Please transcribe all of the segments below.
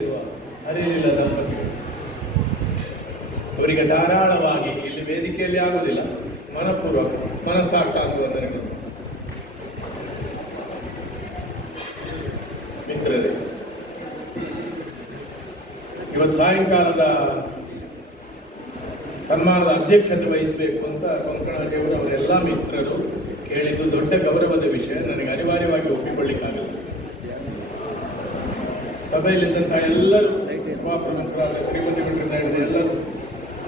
ಅರಿಲಿಲ್ಲ ದಂಪತಿಗಳು ಅವರಿಗೆ ಧಾರಾಳವಾಗಿ ಇಲ್ಲಿ ವೇದಿಕೆಯಲ್ಲಿ ಆಗುವುದಿಲ್ಲ, ಮನಪೂರ್ವಕ ಮನಸ್ಸಾಕ್ಷಾತ್ ವಂದನೆಗಳು. ಮಿತ್ರರೇ, ಇವತ್ತು ಸಾಯಂಕಾಲದ ಸನ್ಮಾನದ ಅಧ್ಯಕ್ಷತೆ ವಹಿಸಬೇಕು ಅಂತ ಕೊಂಕಣದೇವರು ಅವರೆಲ್ಲ ಮಿತ್ರರು ಕೇಳಿದ್ದು ದೊಡ್ಡ ಗೌರವದ ವಿಷಯ. ನನಗೆ ಅನಿವಾರ್ಯವಾಗಿ ಒಪ್ಪಿಕೊಳ್ಳಿಕ್ಕಾಗಲ್ಲ. ಸಭೆಯಲ್ಲಿದ್ದಂತಹ ಎಲ್ಲರೂ, ಸಭಾಪ್ರಮುಖರಾದ ಶ್ರೀಮತಿ ಹಿಡಿದು ಎಲ್ಲರೂ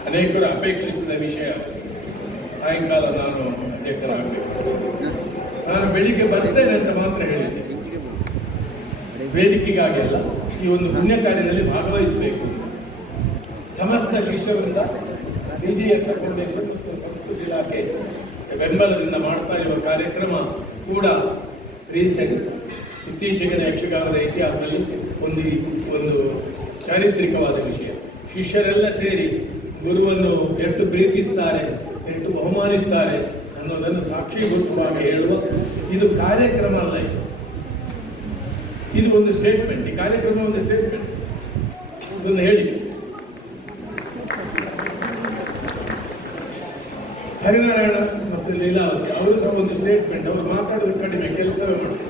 ಅನೇಕರು ಅಪೇಕ್ಷಿಸಿದ ವಿಷಯ ಸಾಯಂಕಾಲ ನಾನು ಅಧ್ಯಕ್ಷರಾಗಬೇಕು. ನಾನು ಬೆಳಿಗ್ಗೆ ಬರ್ತೇನೆ ಅಂತ ಮಾತ್ರ ಹೇಳಿದ್ದೆ, ವೇದಿಕೆಗಾಗಿ ಅಲ್ಲ, ಈ ಒಂದು ಪುಣ್ಯ ಕಾರ್ಯದಲ್ಲಿ ಭಾಗವಹಿಸಬೇಕು. ಸಮಸ್ತ ಶಿಷ್ಯರಿಂದ ನಿಧಿ ಫೌಂಡೇಶನ್ ಮತ್ತು ಸಂಸ್ಕೃತಿ ಇಲಾಖೆ ಬೆಂಬಲದಿಂದ ಮಾಡ್ತಾ ಇರುವ ಕಾರ್ಯಕ್ರಮ ಕೂಡ ರೀಸೆಂಟ್ ಇತ್ತೀಚೆಗೆ ಯಕ್ಷಗಾನದ ಇತಿಹಾಸದಲ್ಲಿ ಒಂದು ಚಾರಿತ್ರಿಕವಾದ ವಿಷಯ. ಶಿಷ್ಯರೆಲ್ಲ ಸೇರಿ ಗುರುವನ್ನು ಎಷ್ಟು ಪ್ರೀತಿಸ್ತಾರೆ, ಎಷ್ಟು ಬಹುಮಾನಿಸ್ತಾರೆ ಅನ್ನೋದನ್ನು ಸಾಕ್ಷೀಭೂತವಾಗಿ ಹೇಳುವ ಇದು ಕಾರ್ಯಕ್ರಮ ಅಲ್ಲ. ಇದು ಒಂದು ಸ್ಟೇಟ್ಮೆಂಟ್. ಈ ಕಾರ್ಯಕ್ರಮ ಒಂದು ಸ್ಟೇಟ್ಮೆಂಟ್, ಇದನ್ನು ಹೇಳಿ. ಹರಿನಾರಾಯಣ ಮತ್ತು ಲೀಲಾವತಿ ಅವರು ಸಹ ಒಂದು ಸ್ಟೇಟ್ಮೆಂಟ್. ಅವರು ಮಾತಾಡೋದು ಕಡಿಮೆ, ಕೆಲಸವೇ ಮಾಡ್ತಾರೆ.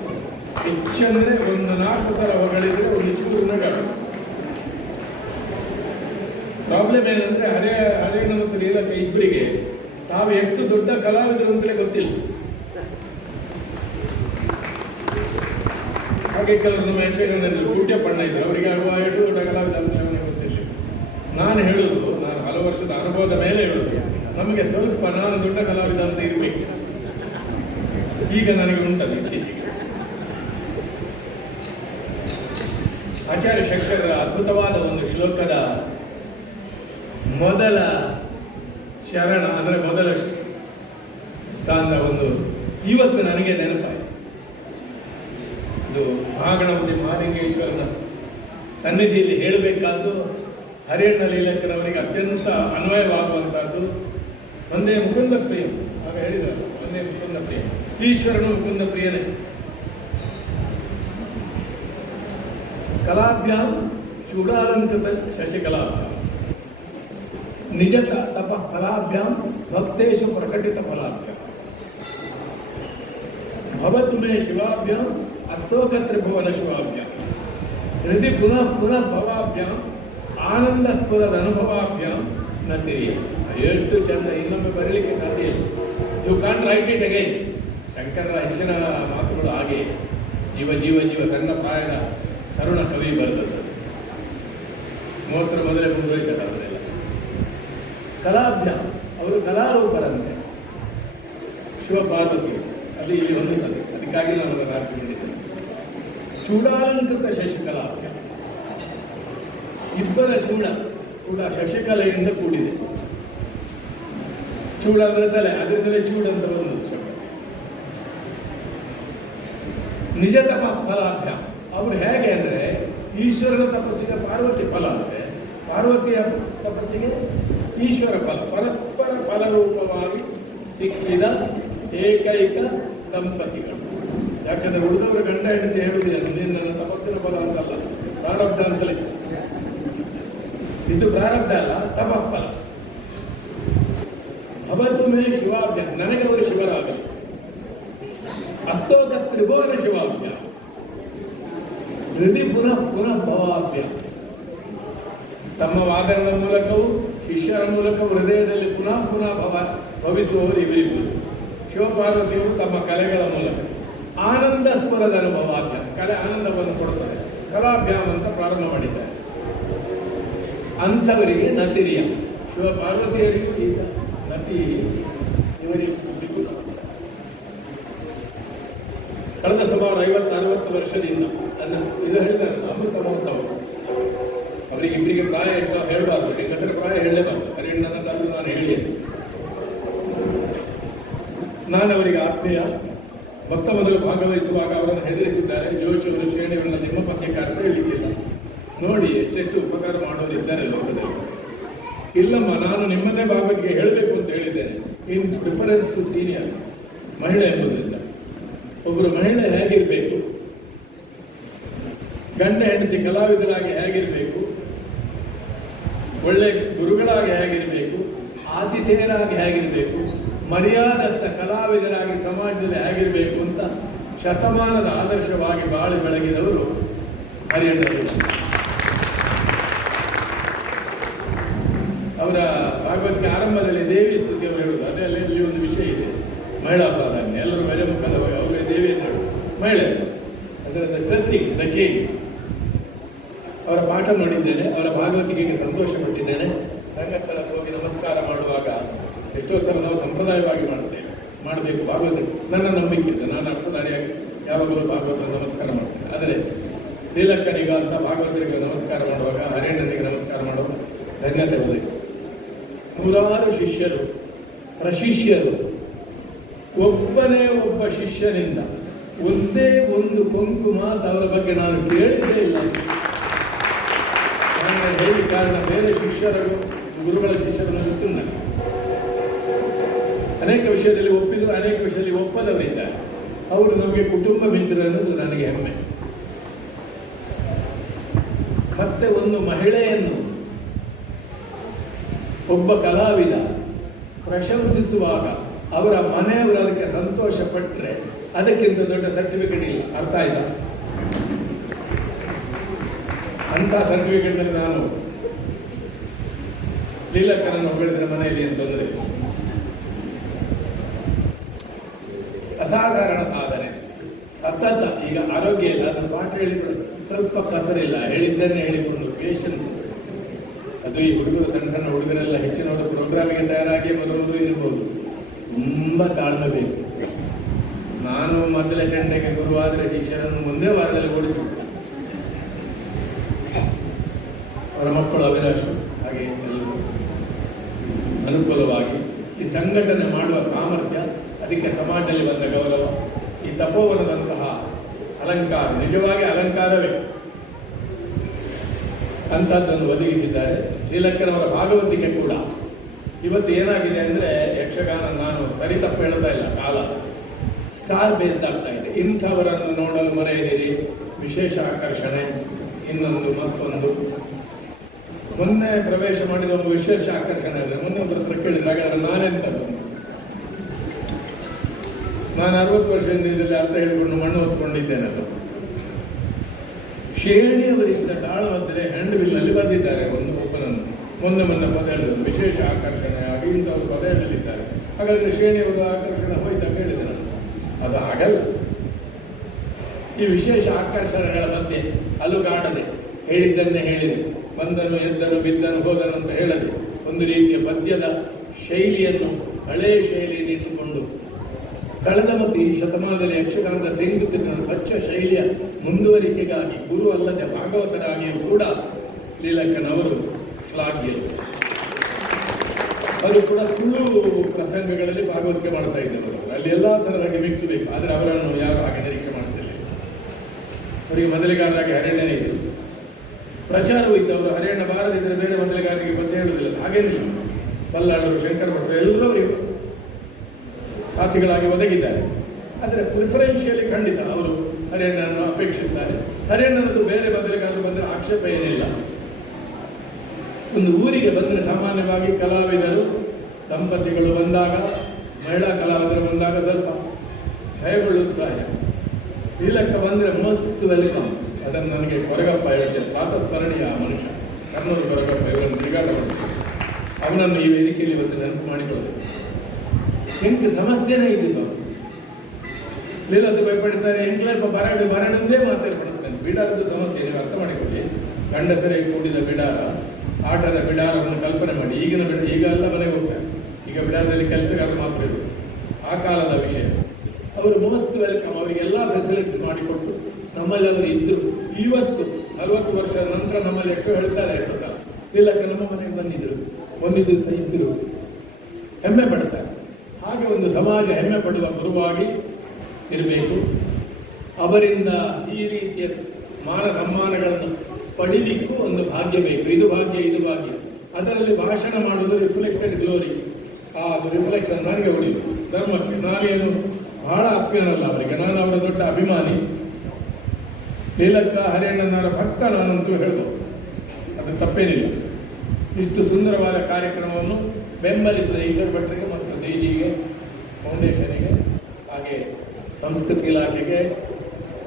ಹೆಚ್ಚಂದ್ರೆ ಒಂದು 4 ಥರ ಹೊಗಳಿದ್ರೆ ಒಂದು ಚೂರು ನಗಾಡ. ಪ್ರಾಬ್ಲಮ್ ಏನಂದ್ರೆ ಹರಿಯಾಣ ಮತ್ತು ಲೀಲಾವತಿ ಇಬ್ಬರಿಗೆ ತಾವು ಎಷ್ಟು ದೊಡ್ಡ ಕಲಾವಿದರು ಅಂತಲೇ ಗೊತ್ತಿಲ್ಲ. ಹಾಗೆ ಕೆಲವರು ನಮ್ಮ ಯಕ್ಷಗಾನದಲ್ಲಿ ಕೂಟ್ಯಪ್ಪಣ್ಣ ಇದ್ರು, ಅವರಿಗೆ ಆಗುವ ಎಷ್ಟು ದೊಡ್ಡ ಕಲಾವಿದ ಅಂತ ಗೊತ್ತಿಲ್ಲ. ನಾನು ಹೇಳುವುದು, ನಾನು ಹಲವು ವರ್ಷದ ಅನುಭವದ ಮೇಲೆ ಹೇಳುವುದು, ನಮಗೆ ಸ್ವಲ್ಪ ನಾನು ದೊಡ್ಡ ಕಲಾವಿದ ಅಂತ ಇರಬೇಕು. ಈಗ ನನಗೆ ಉಂಟಲ್ಲ ಇತ್ತೀಚೆಗೆ. ಆಚಾರ್ಯ ಶಂಕರರ ಅದ್ಭುತವಾದ ಒಂದು ಶ್ಲೋಕದ ಮೊದಲ ಶರಣ ಅಂದರೆ ಮೊದಲ ಸ್ಥಾನದ ಒಂದು ಇವತ್ತು ನನಗೆ ನೆನಪಾಯಿತು. ಇದು ಮಹಾಗಣಪತಿ ಮಹಾಲಿಂಗೇಶ್ವರನ ಸನ್ನಿಧಿಯಲ್ಲಿ ಹೇಳಬೇಕಾದ್ದು ಹರಿಯಣ್ಣ ಲೀಲಕ್ಕನವರಿಗೆ ಅತ್ಯಂತ ಅನ್ವಯವಾಗುವಂತಹದ್ದು. ಒಂದೇ ಮುಕುಂದ ಪ್ರಿಯ, ಆಗ ಹೇಳಿದರು, ಒಂದೇ ಮುಕುಂದ ಪ್ರಿಯ. ಈಶ್ವರನು ಮುಕುಂದ ಪ್ರಿಯನೇ. ಕಲಾಭ್ಯಾಂ ಚೂಡಾಲಂಕೃತ ಶಶಿಕಲಾಭ್ಯಾಂ ನಿಜತ ತಪ ಫಲಾಭ್ಯಾಂ ಭಕ್ತೇಶು ಪ್ರಕಟಿತ ಫಲಾಭ್ಯಾಂ ಭವತು ಮೇ ಶಿವಾಭ್ಯಾಂ ಅಸ್ತೋಕತ್ರಿಭುವನ ಶಿವಾಭ್ಯಾಂ ಹೃದಯ ಪುನಃ ಪುನಃ ಭವಾಭ್ಯಾಂ ಆನಂದ ಸ್ಫುರದ ಅನುಭವಾಭ್ಯಾಂ ನ ತಿರಿಯ. ಎಷ್ಟು ಚಂದ, ಇನ್ನೊಮ್ಮೆ ಬರಲಿಕ್ಕೆ ಸಾಧ್ಯ ಇಲ್ಲ. You can't write it again. ಶಂಕರರ ಹೆಚ್ಚಿನ ಮಾತುಗಳು ಹಾಗೆ ಜೀವ ಜೀವ ಜೀವ ಸಣ್ಣ ಪ್ರಾಯದ ತರುಣ ಕವಿ ಬರೆದದ್ದು. 30 ಮೊದಲೇ ಮುಂದುವರಿತಾರೆ ಅವರೆಲ್ಲ. ಕಲಾಭ್ಯಾಂ, ಅವರು ಕಲಾರೂಪರಂತೆ. ಶಿವಪಾರ್ವತಿ ಅದು ಇಲ್ಲಿ ಹೊಂದುತ್ತದೆ, ಅದಕ್ಕಾಗಿ ನಾವು ರಾಜಿಕೊಂಡಿದ್ದೇವೆ. ಚೂಡಾಲಂಕೃತ ಶಶಿಕಲಾಭ್ಯಾಂ, ಇಬ್ಬರ ಚೂಡ ಕೂಡ ಶಶಿಕಲೆಯಿಂದ ಕೂಡಿದೆ. ಚೂಡ ಅಂದ್ರೆ ತಲೆ, ಅದರಿಂದಲೇ ಚೂಡ ಅಂತ ಒಂದು ಶಬ್ದ. ನಿಜ ತಪ ಫಲಾಭ್ಯಾಂ, ಅವರು ಹೇಗೆ ಅಂದರೆ ಈಶ್ವರನ ತಪಸ್ಸಿಗೆ ಪಾರ್ವತಿ ಫಲ ಅಂದರೆ, ಪಾರ್ವತಿಯ ತಪಸ್ಸಿಗೆ ಈಶ್ವರ ಫಲ, ಪರಸ್ಪರ ಫಲರೂಪವಾಗಿ ಸಿಕ್ಕಿದ ಏಕೈಕ ದಂಪತಿಗಳು. ಯಾಕಂದ್ರೆ ಉಳಿದವರು ಗಂಡ ಹೆಂಡತಿ ಹೇಳುವುದಿಲ್ಲ, ನೀನು ನನ್ನ ತಪಸ್ಸಿನ ಫಲ ಅಂತಲ್ಲ, ಪ್ರಾರಬ್ಧ ಅಂತಲೇ. ಇದು ಪ್ರಾರಬ್ಧ ಅಲ್ಲ, ತಪಫಲ. ಭವತು ಮೇ ಶಿವಾಭ್ಯಾಂ, ನನಗೆ ಅವರು ಶಿವರಾಗಲಿ. ಅಸ್ತೋಕ ತ್ರಿಭುವನ ಶಿವಾಭ್ಯಾಂ ಹೃದಯ ಪುನಃ ಪುನಃ ಭವಾಭ್ಯಾಂ. ತಮ್ಮ ವಾದನದ ಮೂಲಕವೂ ಶಿಷ್ಯರ ಮೂಲಕವೂ ಹೃದಯದಲ್ಲಿ ಪುನಃ ಪುನಃ ಭವಿಸುವವರು ಇವರಿಬ್ಬರು. ಶಿವಪಾರ್ವತಿಯವರು ತಮ್ಮ ಕಲೆಗಳ ಮೂಲಕ ಆನಂದ ಸ್ಫುರದ ಅನುಭವಾಭ್ಯಾಂ, ಕಲೆ ಆನಂದವನ್ನು ಕೊಡುತ್ತದೆ, ಕಲಾಭ್ಯಾಂ ಅಂತ ಪ್ರಾರಂಭ ಮಾಡಿದ್ದಾರೆ. ಅಂಥವರಿಗೆ ನತಿರಿಯ, ಶಿವಪಾರ್ವತಿಯರಿಗೂ ಈಗ ನತಿ ಇವರಿಗೂ. ಕಳೆದ ಸುಮಾರು 50-60 ವರ್ಷದಿಂದ ಇದು ಹೇಳ್ತಾರೆ ಅಮೃತ ಮಹೋತ್ಸವ. ಅವರಿಗೆ ಇಬ್ಬರಿಗೆ ಪ್ರಾಯ ಎಷ್ಟು ಹೇಳಬಾರ್ದು, ಹೆಂಗಸರ ಪ್ರಾಯ ಹೇಳಲೇಬಾರ್ದು. ಹರಿಯಣ್ಣನದಾದರೂ ನಾನು ಹೇಳಿ, ನಾನು ಅವರಿಗೆ ಆತ್ಮೀಯ. ಭಕ್ತ ಮೊದಲು ಭಾಗವಹಿಸುವಾಗ ಅವರನ್ನು ಹೆದರಿಸಿದ್ದಾರೆ. ಜೋಶಿಯವರು ಶ್ರೇಣಿಯವರನ್ನ ನಿಮ್ಮ ಪದ್ಯಕಾರ ಅಂತ ಹೇಳಲಿಕ್ಕಿಲ್ಲ. ನೋಡಿ ಎಷ್ಟೆಷ್ಟು ಉಪಕಾರ ಮಾಡೋರು ಇದ್ದಾರೆ ಲೋಕದಲ್ಲಿ. ಇಲ್ಲಮ್ಮ, ನಾನು ನಿಮ್ಮನ್ನೇ ಭಾಗವತಿಗೆ ಹೇಳಬೇಕು ಅಂತ ಹೇಳಿದ್ದೇನೆ, ಇನ್ ಪ್ರಿಫರೆನ್ಸ್ ಟು ಸೀನಿಯರ್ಸ್. ಮಹಿಳೆ ಎಂಬುದರಿಂದ ಒಬ್ಬರು ಮಹಿಳೆ ಹೇಗಿರಬೇಕು, ಗಂಡ ಹೆಂಡತಿ ಕಲಾವಿದರಾಗಿ ಹೇಗಿರಬೇಕು, ಒಳ್ಳೆ ಗುರುಗಳಾಗಿ ಹೇಗಿರಬೇಕು, ಆತಿಥೇಯರಾಗಿ ಹೇಗಿರಬೇಕು, ಮರ್ಯಾದಸ್ಥ ಕಲಾವಿದರಾಗಿ ಸಮಾಜದಲ್ಲಿ ಹೇಗಿರಬೇಕು ಅಂತ ಶತಮಾನದ ಆದರ್ಶವಾಗಿ ಬಾಳಿ ಬೆಳಗಿದವರು ಹರಿಯಣ್ಣರು. ಅವರ ಭಾಗವತಿಗೆ ಆರಂಭದಲ್ಲಿ ದೇವಿ ಸ್ತುತಿಯನ್ನು ಹೇಳುವುದು, ಅದರಲ್ಲಿ ಒಂದು ವಿಷಯ ಇದೆ, ಮಹಿಳಾ ಪ್ರಾಧಾನ್ಯ. ಎಲ್ಲರೂ ಗಜಮುಖದ ಅವರೇ ದೇವಿಯನ್ನು ಹೇಳುವುದು, ಮಹಿಳೆ ಅದರ ಸ್ಟ್ರೆಚಿಂಗ್ ದ ಚೇಂಜ್. ಅವರ ಪಾಠ ನೋಡಿದ್ದೇನೆ, ಅವರ ಭಾಗವತಿಕೆಗೆ ಸಂತೋಷಪಟ್ಟಿದ್ದೇನೆ. ರಂಗಸ್ಥಳಕ್ಕೆ ಹೋಗಿ ನಮಸ್ಕಾರ ಮಾಡುವಾಗ ಎಷ್ಟೋ ಸಲ ನಾವು ಸಂಪ್ರದಾಯವಾಗಿ ಮಾಡಬೇಕು ಭಾಗವತ. ನನ್ನ ನಂಬಿಕೆ ಇದೆ, ನಾನು ಅರ್ಥಧಾರಿಯಾಗಿ ಯಾವಾಗಲೂ ಭಾಗವತ ನಮಸ್ಕಾರ ಮಾಡ್ತೇನೆ. ಆದರೆ ಲೀಲಕ್ಕನಿಗ ಅಂತ ಭಾಗವತರಿಗೆ ನಮಸ್ಕಾರ ಮಾಡುವಾಗ, ಹರಿಯಣ್ಣನಿಗೆ ನಮಸ್ಕಾರ ಮಾಡುವಾಗ ಧನ್ಯತೆ ಒದಗಿ. ನೂರಾರು ಶಿಷ್ಯರು, ಪ್ರಶಿಷ್ಯರು, ಒಬ್ಬನೇ ಒಬ್ಬ ಶಿಷ್ಯನಿಂದ ಒಂದೇ ಒಂದು ಕೊಂಕು ಮಾತು ಅವರ ಬಗ್ಗೆ ನಾನು ಕೇಳಿದ್ದೇ ಇಲ್ಲ. ನಾನು ಹೇಳಿ ಕಾರಣ ಬೇರೆ ಶಿಷ್ಯರು, ಗುರುಗಳ ಶಿಷ್ಯರನ್ನು ಗೊತ್ತು ನನಗೆ. ಅನೇಕ ವಿಷಯದಲ್ಲಿ ಒಪ್ಪಿದ್ರು, ಅನೇಕ ವಿಷಯದಲ್ಲಿ ಒಪ್ಪದವರಿದ್ದಾರೆ. ಅವರು ನಮಗೆ ಕುಟುಂಬ ಮಿತ್ರರು ಅನ್ನೋದು ನನಗೆ ಹೆಮ್ಮೆ. ಮತ್ತೆ ಒಂದು ಮಹಿಳೆಯನ್ನು ಒಬ್ಬ ಕಲಾವಿದ ಪ್ರಶಂಸಿಸುವಾಗ ಅವರ ಮನೆಯವರು ಅದಕ್ಕೆ ಸಂತೋಷ ಪಟ್ಟರೆ ಅದಕ್ಕಿಂತ ದೊಡ್ಡ ಸರ್ಟಿಫಿಕೇಟ್ ಇಲ್ಲ. ಅರ್ಥ ಆಯ್ತಾ? ಅಂಥ ಸರ್ಟಿಫಿಕೇಟ್ನಲ್ಲಿ ನಾನು ಲೀಲಕ್ಕನನ್ನು ಹೊಗಳಿದ್ರೆ ಮನೆಯಲ್ಲಿ ಅಂತಂದರೆ ಅಸಾಧಾರಣ ಸಾಧನೆ, ಸತತ. ಈಗ ಆರೋಗ್ಯ ಇಲ್ಲ, ಅದನ್ನು ಪಾಠ ಹೇಳಿಬಿಡೋದು, ಸ್ವಲ್ಪ ಕಸರಿಲ್ಲ, ಹೇಳಿದ್ದನ್ನೇ ಹೇಳಿಕೊಂಡು ಪೇಷನ್ಸ್. ಅದು ಈ ಹುಡುಗರು, ಸಣ್ಣ ಸಣ್ಣ ಹುಡುಗರೆಲ್ಲ ಹೆಚ್ಚಿನವರು ಪ್ರೋಗ್ರಾಮಿಗೆ ತಯಾರಾಗಿ ಬರುವುದು ಇರ್ಬೋದು, ತುಂಬ ತಾಳ್ಮೆ ಬೇಕು. ನಾನು ಮೊದಲ ಚಂಡೆಗೆ ಗುರುವಾದರೆ ಶಿಷ್ಯರನ್ನು ಒಂದೇ ವಾರದಲ್ಲಿ ಓಡಿಸಿಬಿಟ್ಟೆ. ಅವರ ಮಕ್ಕಳು ಅವಿನಾಶ ಹಾಗೆ ಎಲ್ಲರೂ ಅನುಕೂಲವಾಗಿ ಈ ಸಂಘಟನೆ ಮಾಡುವ ಸಾಮರ್ಥ್ಯ, ಅದಕ್ಕೆ ಸಮಾಜದಲ್ಲಿ ಬಂದ ಗೌರವ, ಈ ತಪೋವನದಂತಹ ಅಲಂಕಾರ ನಿಜವಾಗಿ ಅಲಂಕಾರವೇ ಅಂಥದ್ದನ್ನು ಒದಗಿಸಿದ್ದಾರೆ. ಲೀಲಕ್ಕನವರ ಭಾಗವತಿಕೆ ಕೂಡ ಇವತ್ತು ಏನಾಗಿದೆ ಅಂದರೆ, ಯಕ್ಷಗಾನ, ನಾನು ಸರಿ ತಪ್ಪು ಹೇಳ್ತಾ ಇಲ್ಲ, ಕಾಲ ಸ್ಟಾರ್ ಬೇಸ್ಡ್ ಆಗ್ತಾ ಇದೆ. ಇಂಥವರನ್ನು ನೋಡಲು ಮರೆಯದಿರಿ, ವಿಶೇಷ ಆಕರ್ಷಣೆ, ಇನ್ನೊಂದು ಮತ್ತೊಂದು. ಮೊನ್ನೆ ಪ್ರವೇಶ ಮಾಡಿದ ಒಂದು ವಿಶೇಷ ಆಕರ್ಷಣೆ ಇದೆ. ಮೊನ್ನೆ ಒಬ್ಬರ ಹತ್ರ ಕೇಳಿದಾಗ ನಾನೆಂತ ಬಂತು, ನಾನು 60 ವರ್ಷದಿಂದ ಇದರಲ್ಲಿ ಅರ್ಥ ಹೇಳಿಕೊಂಡು ಮಣ್ಣು ಹೊತ್ಕೊಂಡಿದ್ದೇನಲ್ಲ. ಶ್ರೇಣಿಯವರಿಂದ ತಾಳಮದ್ದರೆ ಹ್ಯಾಂಡ್ಬಿಲ್ನಲ್ಲಿ ಬರೆದಿದ್ದಾರೆ ಒಂದು ಒಬ್ಬನನ್ನು. ಮೊನ್ನೆ ಪದ ಹೇಳಿದ್ರು, ವಿಶೇಷ ಆಕರ್ಷಣೆ ಆಗಿ ಇಂಥವ್ರು ಪದ ಹೇಳಲಿದ್ದಾರೆ. ಹಾಗಾದರೆ ಶ್ರೇಣಿಯವರ ಆಕರ್ಷಣೆ ಹೋಯ್ತಾ ಕೇಳಿದೆ ನಾನು. ಅದು ಆಗಲ್ಲ. ಈ ವಿಶೇಷ ಆಕರ್ಷಣೆಗಳ ಮಧ್ಯೆ ಅಲುಗಾಡದೆ, ಹೇಳಿದ್ದನ್ನೇ ಹೇಳಿದೆ, ಬಂದನು ಎದ್ದನು ಬಿದ್ದನು ಹೋದನು ಅಂತ ಹೇಳದೆ, ಒಂದು ರೀತಿಯ ಪದ್ಯದ ಶೈಲಿಯನ್ನು, ಹಳೆಯ ಶೈಲಿಯನ್ನು ಇಟ್ಟುಕೊಂಡು ಕಳೆದ ಮತ್ತು ಈ ಶತಮಾನದಲ್ಲಿ ಯಕ್ಷಗಾನದ ತೆಂಗುತ್ತಿದ್ದ ಸ್ವಚ್ಛ ಶೈಲಿಯ ಮುಂದುವರಿಕೆಗಾಗಿ ಗುರು ಅಲ್ಲದೆ ಭಾಗವತರಾಗಿಯೂ ಕೂಡ ಲೀಲಕ್ಕನವರು ಶ್ಲಾಘ್ಯರು. ಅದು ಕೂಡ ತುಳು ಪ್ರಸಂಗಗಳಲ್ಲಿ ಭಾಗವತಿಕೆ ಮಾಡ್ತಾ ಇದ್ದವರು. ಅಲ್ಲಿ ಎಲ್ಲ ಥರದ ಮಿಕ್ಸ್ ಬೇಕು, ಆದರೆ ಅವರನ್ನು ಯಾರು ಹಾಗೆ ನಿರೀಕ್ಷೆ ಮಾಡ್ತಿಲ್ಲ. ಅವರಿಗೆ ಮೊದಲಿಗಾರರಾಗಿ ಹರಿಯಣ್ಣನೇ ಇದ್ದರು, ಪ್ರಚಾರವೂ ಇತ್ತು. ಅವರು ಹರಿಯಣ್ಣ ಬಾರದಿದ್ದರೆ ಬೇರೆ ಮೊದಲಿಗಾರರಿಗೆ ಬಂದು ಹೇಳುವುದಿಲ್ಲ, ಹಾಗೇನಿಲ್ಲ. ಬಲ್ಲಾಳರು, ಶಂಕರ ಭಟ್ರು ಎಲ್ಲರೂ ಸಾಥಿಗಳಾಗಿ ಒದಗಿದ್ದಾರೆ. ಆದರೆ ಪ್ರಿಫರೆನ್ಷಿಯಲಿ ಖಂಡಿತ ಅವರು ಹರಿಯಣ್ಣನನ್ನು ಅಪೇಕ್ಷಿಸುತ್ತಾರೆ. ಹರಿಯಣ್ಣನದ್ದು ಬೇರೆ ಮೊದಲಿಗಾರರು ಬಂದರೆ ಆಕ್ಷೇಪ ಏನಿಲ್ಲ. ಒಂದು ಊರಿಗೆ ಬಂದರೆ ಸಾಮಾನ್ಯವಾಗಿ ಕಲಾವಿದರು, ದಂಪತಿಗಳು ಬಂದಾಗ, ಮಹಿಳಾ ಕಲಾವಿದರು ಬಂದಾಗ ಸ್ವಲ್ಪ ಭಯಗೊಳ್ಳುವುದು ಸಹಜ. ಲೀಲಕ್ಕ ಬಂದರೆ ಮೋಸ್ಟ್ ವೆಲ್ಕಮ್. ಅದನ್ನು ನನಗೆ ಕೊರಗಪ್ಪ ಹೇಳ್ತೇನೆ, ಪ್ರಾತಸ್ಮರಣೀಯ ಮನುಷ್ಯ, ಕರ್ನೂರು ಕೊರಗಪ್ಪ, ಇವರನ್ನು ತಿರುಗಾಟ ಮಾಡ್ತಾರೆ. ಅವನನ್ನು ಈ ವೇದಿಕೆಯಲ್ಲಿ ಇವತ್ತು ನೆನಪು ಮಾಡಿಕೊಳ್ಳಬೇಕು. ಹೆಂಗೆ ಸಮಸ್ಯೆನೇ ಇದೆ ಸ್ವಲ್ಪ. ಲೀಲತ್ತು ಭಯಪಡ್ತಾರೆ, ಹೆಂಗ್ಲಪ್ಪ ಬರಡಂದೇ ಮಾತಾಡ್ಬಿಡ್ತಾನೆ. ಬಿಡಾರದ ಸಮಸ್ಯೆ ನೀವು ಅರ್ಥ ಮಾಡಿಕೊಳ್ಳಿ. ಗಂಡಸರೇ ಕೂಡಿದ ಬಿಡಾರ, ಆಟದ ಬಿಡಾರವನ್ನು ಕಲ್ಪನೆ ಮಾಡಿ. ಈಗಿನ ಈಗ ಎಲ್ಲ ಮನೆಗೆ ಹೋಗ್ತಾರೆ. ಈಗ ಬಿಡಾರದಲ್ಲಿ ಕೆಲಸಗಾರರು ಮಾತ್ರ ಇರು, ಆ ಕಾಲದ ವಿಷಯ. ಅವರು ಮೋಸ್ಟ್ ವೆಲ್ಕಮ್, ಅವರಿಗೆಲ್ಲ ಫೆಸಿಲಿಟೀಸ್ ಮಾಡಿಕೊಟ್ಟು ನಮ್ಮಲ್ಲಿ ಅವರು ಇದ್ದರು. ಇವತ್ತು 40 ವರ್ಷದ ನಂತರ ನಮ್ಮಲ್ಲಿ ಎಷ್ಟು ಹೇಳ್ತಾರೆ, ಎಷ್ಟು ಸಲ ಲೀಲಕ್ಕ ನಮ್ಮ ಮನೆಗೆ ಬಂದಿದ್ದರು, ಒಂದು ದಿವಸ ಇದ್ದರು, ಹೆಮ್ಮೆ ಪಡ್ತಾರೆ. ಹಾಗೆ ಒಂದು ಸಮಾಜ ಹೆಮ್ಮೆ ಪಡುವ ಗುರುವಾಗಿ ಇರಬೇಕು. ಅವರಿಂದ ಈ ರೀತಿಯ ಮಾನ ಸಮ್ಮಾನಗಳನ್ನು ಪಡಿಲಿಕ್ಕೂ ಒಂದು ಭಾಗ್ಯ ಬೇಕು. ಇದು ಭಾಗ್ಯ. ಅದರಲ್ಲಿ ಭಾಷಣ ಮಾಡೋದು ರಿಫ್ಲೆಕ್ಟೆಡ್ ಗ್ಲೋರಿ. ಅದು ರಿಫ್ಲೆಕ್ಷನ್ ನನಗೆ ಹೊಡೆಯುದು ಧರ್ಮಕ್ಕೆ. ನಾನೇನು ಬಹಳ ಆತ್ಮೀಯನಲ್ಲ ಅವರಿಗೆ, ನಾನು ಅವರ ದೊಡ್ಡ ಅಭಿಮಾನಿ. ನೀಲಕ್ಕ ಹರಿಯಣ್ಣನವರ ಭಕ್ತ ನಾನಂತೂ ಹೇಳ್ಬೋದು, ಅದು ತಪ್ಪೇನಿಲ್ಲ. ಇಷ್ಟು ಸುಂದರವಾದ ಕಾರ್ಯಕ್ರಮವನ್ನು ಬೆಂಬಲಿಸಿದ ಈಶ್ವರ ಭಟ್ರಿಗೆ ಮತ್ತು ದೇಜಿಗೆ ಫೌಂಡೇಶನಿಗೆ, ಹಾಗೆ ಸಂಸ್ಕೃತಿ ಇಲಾಖೆಗೆ,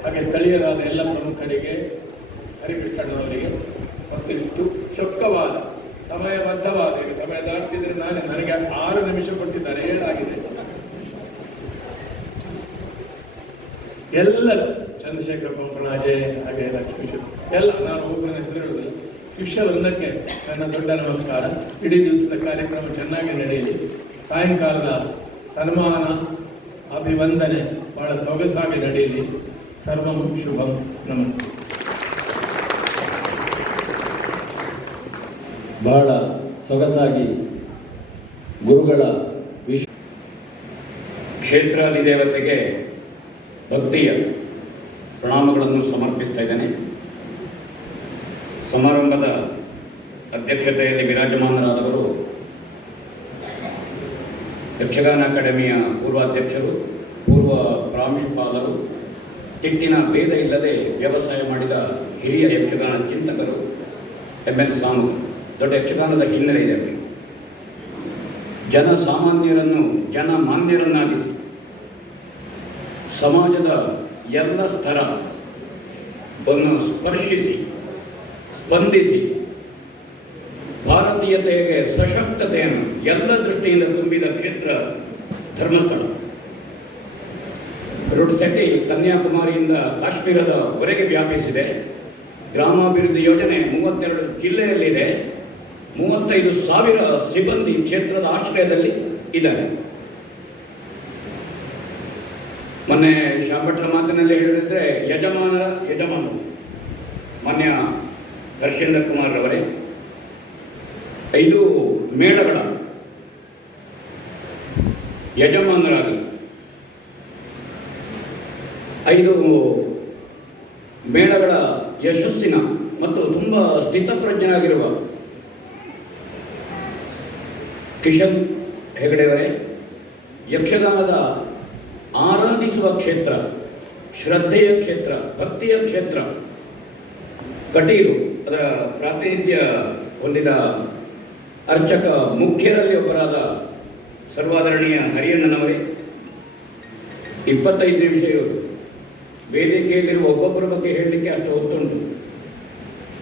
ಹಾಗೆ ಸ್ಥಳೀಯರಾದ ಎಲ್ಲ ಪ್ರಮುಖರಿಗೆ, ಹರಿಕೃಷ್ಣಣ್ಣವರಿಗೆ ಮತ್ತು ಇಷ್ಟು ಚೊಕ್ಕವಾದ ಸಮಯಬದ್ಧವಾದ, ಈಗ ಸಮಯ ದಾಟ್ತಿದ್ರೆ ನನಗೆ 6 ನಿಮಿಷ ಕೊಟ್ಟಿದ್ದಾರೆ, 7 ಆಗಿದೆ. ಎಲ್ಲರೂ ಚಂದ್ರಶೇಖರ ಕೊಂಕಣಾಜೆ, ಹಾಗೆ ಲಕ್ಷ್ಮೀ ಎಲ್ಲ, ನಾನು ಒಬ್ಬನ ಹೆಸರು ಹೇಳುವುದಿಲ್ಲ, ಶಿಷ್ಯವೃಂದಕ್ಕೆ ನನ್ನ ದೊಡ್ಡ ನಮಸ್ಕಾರ. ಇಡೀ ದಿವಸದ ಕಾರ್ಯಕ್ರಮ ಚೆನ್ನಾಗಿ ನಡೆಯಲಿ. ಸಾಯಂಕಾಲದ ಸನ್ಮಾನ ಅಭಿವಂದನೆ ಬಹಳ ಸೊಗಸಾಗಿ ನಡೆಯಲಿ. ಸರ್ವಂ ಶುಭಂ. ನಮಸ್ತೆ. ಬಹಳ ಸೊಗಸಾಗಿ ಗುರುಗಳ ಕ್ಷೇತ್ರಾಧಿದೇವತೆಗೆ ಭಕ್ತಿಯ ಪ್ರಣಾಮಗಳನ್ನು ಸಮರ್ಪಿಸ್ತಾ ಇದ್ದೇನೆ. ಸಮಾರಂಭದ ಅಧ್ಯಕ್ಷತೆಯಲ್ಲಿ ವಿರಾಜಮಾನರಾದವರು ಯಕ್ಷಗಾನ ಅಕಾಡೆಮಿಯ ಪೂರ್ವಾಧ್ಯಕ್ಷರು, ಪೂರ್ವ ಪ್ರಾಂಶುಪಾಲರು, ತಿಟ್ಟಿನ ಭೇದ ಇಲ್ಲದೆ ವ್ಯವಸಾಯ ಮಾಡಿದ ಹಿರಿಯ ಯಕ್ಷಗಾನ ಚಿಂತಕರು ML ಸಾಮು. ದೊಡ್ಡ ಯಕ್ಷಗಾನದ ಹಿನ್ನೆಲೆ ಇದೆ ಅವರಿಗೆ. ಜನಸಾಮಾನ್ಯರನ್ನು ಜನಮಾನ್ಯರನ್ನಾಗಿಸಿ ಸಮಾಜದ ಎಲ್ಲ ಸ್ತರವನ್ನು ಸ್ಪರ್ಶಿಸಿ ಸ್ಪಂದಿಸಿ ಭಾರತೀಯತೆಗೆ ಸಶಕ್ತತೆಯನ್ನು ಎಲ್ಲ ದೃಷ್ಟಿಯಿಂದ ತುಂಬಿದ ಕ್ಷೇತ್ರ ಧರ್ಮಸ್ಥಳ. ರುಡ್ ಸೆಟ್ಟಿ ಕನ್ಯಾಕುಮಾರಿಯಿಂದ ಕಾಶ್ಮೀರದವರೆಗೆ ವ್ಯಾಪಿಸಿದೆ. ಗ್ರಾಮಾಭಿವೃದ್ಧಿ ಯೋಜನೆ 32 ಜಿಲ್ಲೆಯಲ್ಲಿದೆ. 35,000 ಸಿಬ್ಬಂದಿ ಕ್ಷೇತ್ರದ ಆಶ್ರಯದಲ್ಲಿ ಇದ್ದಾರೆ. ಮೊನ್ನೆ ಶಾಭಟ್ರ ಮಾತಿನಲ್ಲಿ ಹೇಳಿದ್ರೆ ಯಜಮಾನರ ಯಜಮಾನರು ಮಾನ್ಯ ಹರ್ಷೇಂದ್ರ ಕುಮಾರ್ ಅವರೇ 5 ಮೇಳಗಳ ಯಜಮಾನರಾಗಿ 5 ಮೇಳಗಳ ಯಶಸ್ಸಿನ ಮತ್ತು ತುಂಬ ಸ್ಥಿತಪ್ರಜ್ಞರಾಗಿರುವ ಕಿಶನ್ ಹೆಗಡೆಯವರೇ, ಯಕ್ಷಗಾನದ ಆರಾಧಿಸುವ ಕ್ಷೇತ್ರ, ಶ್ರದ್ಧೆಯ ಕ್ಷೇತ್ರ, ಭಕ್ತಿಯ ಕ್ಷೇತ್ರ ಕಟೀಲು, ಅದರ ಪ್ರಾತಿನಿಧ್ಯ ಹೊಂದಿದ ಅರ್ಚಕ ಮುಖ್ಯರಲ್ಲಿ ಒಬ್ಬರಾದ ಸರ್ವಾದರಣೀಯ ಹರಿಯಣ್ಣನವರೇ, 25 ನಿಮಿಷ ಇವರು ವೇದಿಕೆಯಲ್ಲಿರುವ ಒಬ್ಬೊಬ್ಬರ ಬಗ್ಗೆ ಹೇಳಲಿಕ್ಕೆ ಅಷ್ಟು ಹೊತ್ತುಂಟು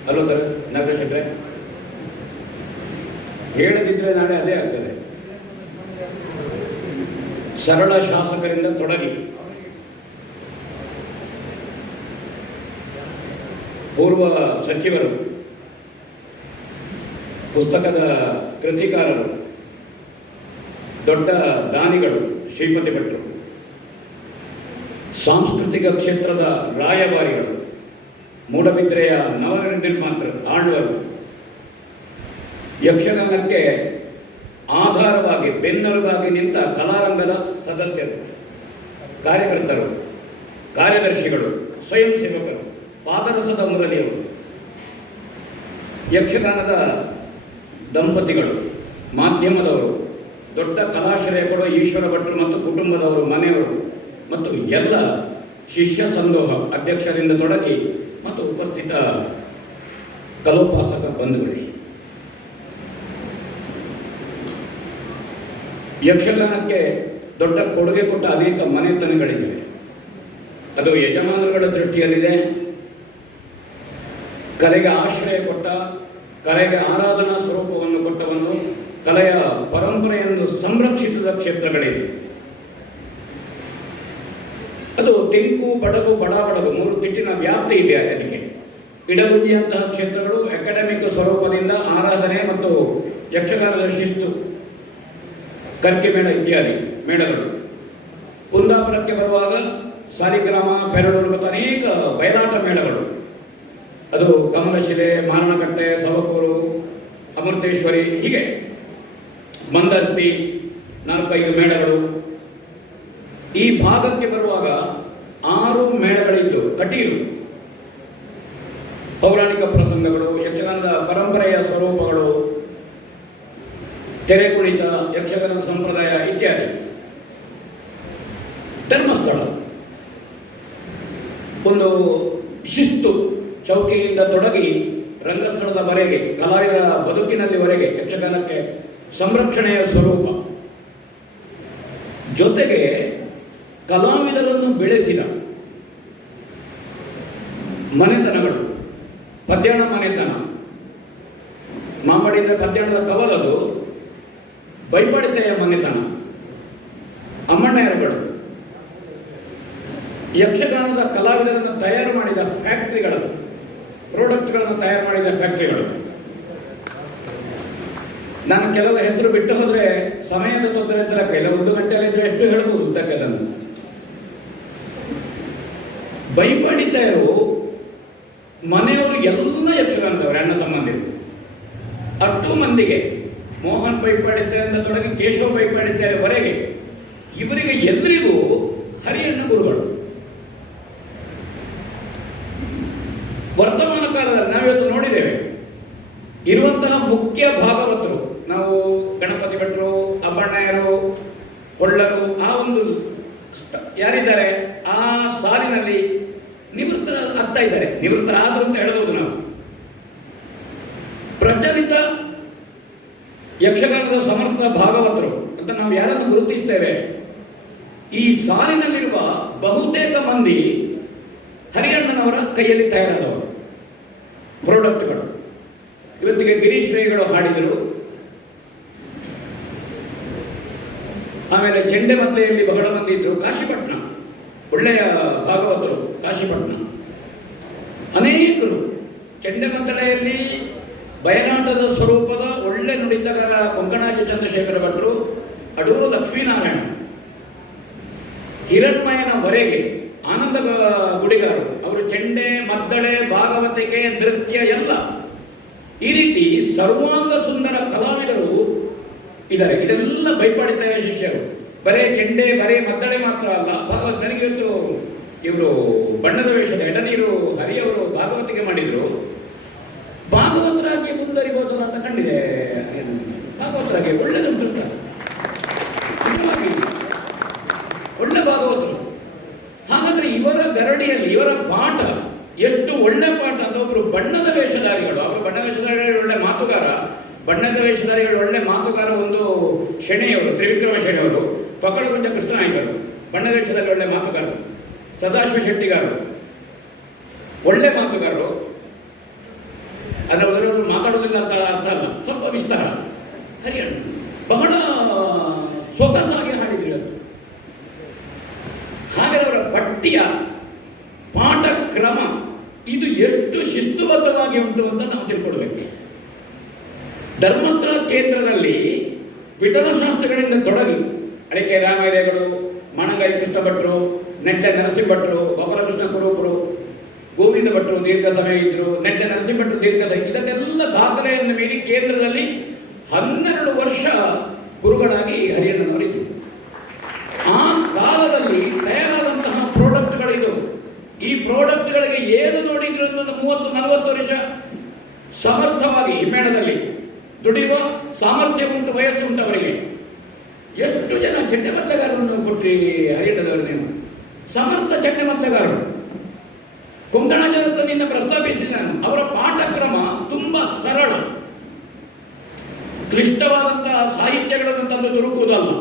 ಅಲ್ವ ಸರ್ ನಾಗೇಶ್? ಹೇಳದಿದ್ರೆ ನಾಳೆ ಅದೇ ಆಗ್ತದೆ. ಸರಳ ಶಾಸಕರಿಂದ ತೊಡಗಿ ಪೂರ್ವ ಸಚಿವರು, ಪುಸ್ತಕದ ಕೃತಿಕಾರರು, ದೊಡ್ಡ ದಾನಿಗಳು, ಶ್ರೀಪತಿ ಭಟ್ರು, ಸಾಂಸ್ಕೃತಿಕ ಕ್ಷೇತ್ರದ ರಾಯಭಾರಿಗಳು, ಮೂಡಬಿದ್ರೆಯ ನವನಿರ್ಮಾತೃ ಆಳ್ವರು, ಯಕ್ಷಗಾನಕ್ಕೆ ಆಧಾರವಾಗಿ ಬೆನ್ನೆಲುಬಾಗಿ ನಿಂತ ಕಲಾರಂಗದ ಸದಸ್ಯರು, ಕಾರ್ಯಕರ್ತರು, ಕಾರ್ಯದರ್ಶಿಗಳು, ಸ್ವಯಂ ಸೇವಕರು, ಪಾದರಸದ ಮುರಳಿಯವರು, ಯಕ್ಷಗಾನದ ದಂಪತಿಗಳು, ಮಾಧ್ಯಮದವರು, ದೊಡ್ಡ ಕಲಾಶ್ರಯ ಕೊಡುವ ಈಶ್ವರ ಭಟ್ರು ಮತ್ತು ಕುಟುಂಬದವರು, ಮನೆಯವರು ಮತ್ತು ಎಲ್ಲ ಶಿಷ್ಯ ಸಂದೋಹ ಅಧ್ಯಕ್ಷರಿಂದ ತೊಡಗಿ ಮತ್ತು ಉಪಸ್ಥಿತ ಕಲೋಪಾಸಕ ಬಂಧುಗಳೇ, ಯಕ್ಷಗಾನಕ್ಕೆ ದೊಡ್ಡ ಕೊಡುಗೆ ಕೊಟ್ಟ ಅನೇಕ ಮನೆತನಗಳಿವೆ. ಅದು ಯಜಮಾನರುಗಳ ದೃಷ್ಟಿಯಲ್ಲಿದೆ. ಕಲೆಗೆ ಆಶ್ರಯ ಕೊಟ್ಟ, ಕಲೆಗೆ ಆರಾಧನಾ ಸ್ವರೂಪವನ್ನು ಕೊಟ್ಟವನ್ನು, ಕಲೆಯ ಪರಂಪರೆಯನ್ನು ಸಂರಕ್ಷಿಸಿದ ಕ್ಷೇತ್ರಗಳಿವೆ. ಅದು ತೆಂಕು, ಬಡಗು, ಬಡಾಬಡಗು 3 ತಿಟ್ಟಿನ ವ್ಯಾಪ್ತಿ ಇದೆ. ಅದಕ್ಕೆ ಇಡಗುಂಜಿಯಂತಹ ಕ್ಷೇತ್ರಗಳು ಅಕಾಡೆಮಿಕ್ ಸ್ವರೂಪದಿಂದ ಆರಾಧನೆ ಮತ್ತು ಯಕ್ಷಗಾನದ ಶಿಸ್ತು, ಕರ್ಕೆ ಮೇಳ ಇತ್ಯಾದಿ ಮೇಳಗಳು. ಕುಂದಾಪುರಕ್ಕೆ ಬರುವಾಗ ಸಾಲಿಗ್ರಾಮ, ಪೆರಡೂರು ಮತ್ತು ಅನೇಕ ಬಯಲಾಟ ಮೇಳಗಳು. ಅದು ಕಮಲಶಿಲೆ, ಮಾರಣಕಟ್ಟೆ, ಸವಕೂರು, ಅಮೃತೇಶ್ವರಿ, ಹೀಗೆ ಮಂದರ್ತಿ 4-5 ಮೇಳಗಳು. ಈ ಭಾಗಕ್ಕೆ ಬರುವಾಗ 6 ಮೇಳಗಳಿದ್ದು ಕಟೀಲು ಪೌರಾಣಿಕ ಪ್ರಸಂಗಗಳು, ಯಕ್ಷಗಾನದ ಪರಂಪರೆಯ ಸ್ವರೂಪಗಳು, ತೆರೆ ಕುಣಿತ, ಯಕ್ಷಗಾನ ಸಂಪ್ರದಾಯ ಇತ್ಯಾದಿ. ಧರ್ಮಸ್ಥಳ ಒಂದು ಶಿಸ್ತು ಚೌಕಿಯಿಂದ ತೊಡಗಿ ರಂಗಸ್ಥಳದವರೆಗೆ ಕಲಾವಿದರ ಬದುಕಿನಲ್ಲಿವರೆಗೆ ಯಕ್ಷಗಾನಕ್ಕೆ ಸಂರಕ್ಷಣೆಯ ಸ್ವರೂಪ. ಜೊತೆಗೆ ಕಲಾವಿದರನ್ನು ಬೆಳೆಸಿದ ಮನೆತನಗಳು, ಪದ್ಯಣ ಮನೆತನ, ಮಾಂಬಡಿಯಿಂದ ಪದ್ಯಣದ ಕವಲದು, ಬೈಪಾಡಿತೆಯ ಮನೆತನ, ಅಮ್ಮಣ್ಣಯರುಗಳು, ಯಕ್ಷಗಾನದ ಕಲಾವಿದರನ್ನು ತಯಾರು ಮಾಡಿದ ಫ್ಯಾಕ್ಟ್ರಿಗಳು, ಪ್ರಾಡಕ್ಟ್ಗಳನ್ನು ತಯಾರು ಮಾಡಿದ ಫ್ಯಾಕ್ಟ್ರಿಗಳು. ನಾನು ಕೆಲವು ಹೆಸರು ಬಿಟ್ಟು ಹೋದರೆ ಸಮಯದ ತೊಂದರೆ ಅಂತ ಲೆಕ್ಕ ಇಲ್ಲ. 1 ಗಂಟೆಯಲ್ಲಿದ್ದರೆ ಎಷ್ಟು ಹೇಳ್ಬೋದು ಉದ್ದಕ್ಕೆಲ್ಲ. ಬೈಪಾಡಿತೆಯರು ಮನೆಯವರು ಎಲ್ಲ ಯಕ್ಷಗಾನದವರು, ಅಣ್ಣ ತಮ್ಮಂದಿರು. ಅಷ್ಟು ಮಂದಿಗೆ ಮೋಹನ್ ಬೈಪಾಡಿತೆಯಿಂದ ತೊಡಗಿ ಕೇಶವ ಬೈಪಾಡಿತೆಯವರೆಗೆ ಇವರಿಗೆ ಎಲ್ಲರಿಗೂ ಹರಿಯಣ್ಣ ಗುರುಗಳು. ವರ್ತಮಾನ ಕಾಲದಲ್ಲಿ ನಾವಿವತ್ತು ನೋಡಿದ್ದೇವೆ ಇರುವಂತಹ ಮುಖ್ಯ ಭಾಗವತರು, ನಾವು ಗಣಪತಿ ಭಟ್ರು, ಅಬ್ಬಣ್ಣಯ್ಯರು, ಹೊಳ್ಳರು, ಆ ಒಂದು ಯಾರಿದ್ದಾರೆ ಆ ಸಾಲಿನಲ್ಲಿ ನಿವೃತ್ತರಾಗ್ತಾ ಇದ್ದಾರೆ. ನಿವೃತ್ತರಾದ್ರು ಅಂತ ಹೇಳ್ಬೋದು ನಾವು. ಪ್ರಚಲಿತ ಯಕ್ಷಗಾನದ ಸಮರ್ಥ ಭಾಗವತರು ಅಂತ ನಾವು ಯಾರನ್ನು ಗುರುತಿಸ್ತೇವೆ, ಈ ಸಾಲಿನಲ್ಲಿರುವ ಬಹುತೇಕ ಮಂದಿ ಹರಿಯಣ್ಣನವರ ಕೈಯಲ್ಲಿ ತಯಾರಾದವರು ಪ್ರಾಡಕ್ಟ್ಗಳು. ಇವತ್ತಿಗೆ ಗಿರೀಶ್ ರೇಗಳು ಹಾಡಿದರು. ಆಮೇಲೆ ಚೆಂಡೆಮದ್ದೆಯಲ್ಲಿ ಬಹಳ ಮಂದಿ ಇದ್ದರು. ಕಾಶಿಪಟ್ಟಣ ಒಳ್ಳೆಯ ಭಾಗವತರು, ಕಾಶಿಪಟ್ಟಣ ಅನೇಕರು. ಚೆಂಡೆಮದ್ದಳೆಯಲ್ಲಿ ಬಯಲಾಟದ ಸ್ವರೂಪದ ಒಳ್ಳೆ ನುಡಿತಗಾರ ಕೊಂಕಣಾಜಿ ಚಂದ್ರಶೇಖರ ಭಟ್ರು, ಅಡೂರು ಲಕ್ಷ್ಮೀನಾರಾಯಣ, ಹಿರಣ್ಮಯನವರೆಗೆ ಆನಂದ ಗುಡಿಗಾರು, ಅವರು ಚೆಂಡೆ, ಮದ್ದಳೆ, ಭಾಗವತಿಕೆ, ನೃತ್ಯ ಎಲ್ಲ ಈ ರೀತಿ ಸರ್ವಾಂಗ ಸುಂದರ ಕಲಾವಿದರು ಇದ್ದಾರೆ. ಇದೆಲ್ಲ ಬೈಪಾಡಿತೆಯ ಶಿಷ್ಯರು. ಬರೇ ಚೆಂಡೆ, ಬರೇ ಮದ್ದಳೆ ಮಾತ್ರ ಅಲ್ಲ, ಭಾಗವತ. ನನಗೆ ಇವತ್ತು ಇವರು ಬಣ್ಣದ ವೇಷದ ಎಡನೀರು ಹರಿಯವರು ಭಾಗವತಿಗೆ ಮಾಡಿದ್ರು. ಭಾಗವತರಾಗಿ ಮುಂದರಿಬೋದು ಅಂತ ಕಂಡಿದೆ. ಭಾಗವತರಾಗಿ ಒಳ್ಳೆದುಂಟು, ಒಳ್ಳೆ ಭಾಗವತರು. ಹಾಗಾದ್ರೆ ಇವರ ಗರಡಿಯಲ್ಲಿ ಇವರ ಪಾಠ ಎಷ್ಟು ಒಳ್ಳೆ ಪಾಠ ಅಂತ. ಒಬ್ಬರು ಬಣ್ಣದ ವೇಷಧಾರಿಗಳು, ಅವರು ಬಣ್ಣ ವೇಷಧಾರಿಗಳು ಒಳ್ಳೆ ಮಾತುಗಾರ, ಬಣ್ಣದ ವೇಷಧಾರಿಗಳು ಒಳ್ಳೆ ಮಾತುಗಾರ. ಒಂದು ಶೆಣೆಯವರು, ತ್ರಿವಿಕ್ರಮ ಶೆಣೆಯವರು, ಪಕಡಗುಂಜ ಕೃಷ್ಣನಾಯ್ಕರು, ಬಣ್ಣದ ವೇಷದಲ್ಲಿ ಒಳ್ಳೆ ಮಾತುಗಾರರು. ಸದಾಶಿವ ಶೆಟ್ಟಿಗಾರರು ಒಳ್ಳೆ ಮಾತುಗಾರರು. ಅದರ ಮಾತಾಡೋದಿಲ್ಲ ಅಂತ ಅರ್ಥ ಅಲ್ಲ, ಸ್ವಲ್ಪ ವಿಸ್ತಾರ. ಹರಿಯಣ್ಣ ಬಹಳ ಸೊಗಸಾಗಿ ಹಾಡಿದ್ರು. ಅದು ಹಾಗೆ ಅವರ ಪಠ್ಯ ಪಾಠ ಕ್ರಮ ಇದು ಎಷ್ಟು ಶಿಸ್ತುಬದ್ಧವಾಗಿ ಉಂಟು ಅಂತ ನಾವು ತಿಳ್ಕೊಳ್ಬೇಕು. ಧರ್ಮಸ್ಥಳ ಕೇಂದ್ರದಲ್ಲಿ ವಿಠಲಶಾಸ್ತ್ರಗಳಿಂದ ತೊಡಗಿ ಅಡಿಕೆ ರಾಮೇರೆಗಳು, ಮಣಗೈ ಕೃಷ್ಣ ಭಟ್ರು, ನೆಟ್ಟೆ ನರಸಿಂಹ ಭಟ್ರು, ಗೋಪಾಲಕೃಷ್ಣ ಕುರೂಪರು, ಗೋವಿಂದ ಭಟ್ರು ದೀರ್ಘ ಸಮಯ ಇದ್ರು, ನೆಟ್ಟೆ ನರಸಿಂಹ ಭಟ್ರು ದೀರ್ಘ ಸಮಯ, ಇದನ್ನೆಲ್ಲ ದಾಖಲೆಯನ್ನು ಮೀರಿ ಕೇಂದ್ರದಲ್ಲಿ 12 ವರ್ಷ ಗುರುಗಳಾಗಿ ಹರಿಯಣ್ಣನವರಿದ್ದರು. ಆ ಕಾಲದಲ್ಲಿ ತಯಾರಾದಂತಹ ಪ್ರಾಡಕ್ಟ್ಗಳಿದು. ಈ ಪ್ರಾಡಕ್ಟ್ಗಳಿಗೆ ಏನು ನೋಡಿದ್ರು ಅನ್ನೋದು 30-40 ವರ್ಷ ಸಮರ್ಥವಾಗಿ ಹಿಮ್ಮೇಳದಲ್ಲಿ ದುಡಿಯುವ ಸಾಮರ್ಥ್ಯ ಉಂಟು, ವಯಸ್ಸು ಉಂಟು ಅವರಿಗೆ. ಎಷ್ಟು ಜನ ಚೆಂಡೆಮದ್ದಗಾರರನ್ನು ಕೊಟ್ರಿ ಹರಿಯಣ್ಣದವರು ನೀವು, ಸಮರ್ಥ ಚೆಂಡೆಮದ್ದಗಾರರು. ಕೊಂಕಣಾಜರನ್ನು ಪ್ರಸ್ತಾಪಿಸಿದ ನಾನು. ಅವರ ಪಾಠಕ್ರಮ ತುಂಬಾ ಸರಳ, ಕ್ಲಿಷ್ಟವಾದಂತಹ ಸಾಹಿತ್ಯಗಳನ್ನು ತಂದು ತುರುಕುವುದಲ್ಲ.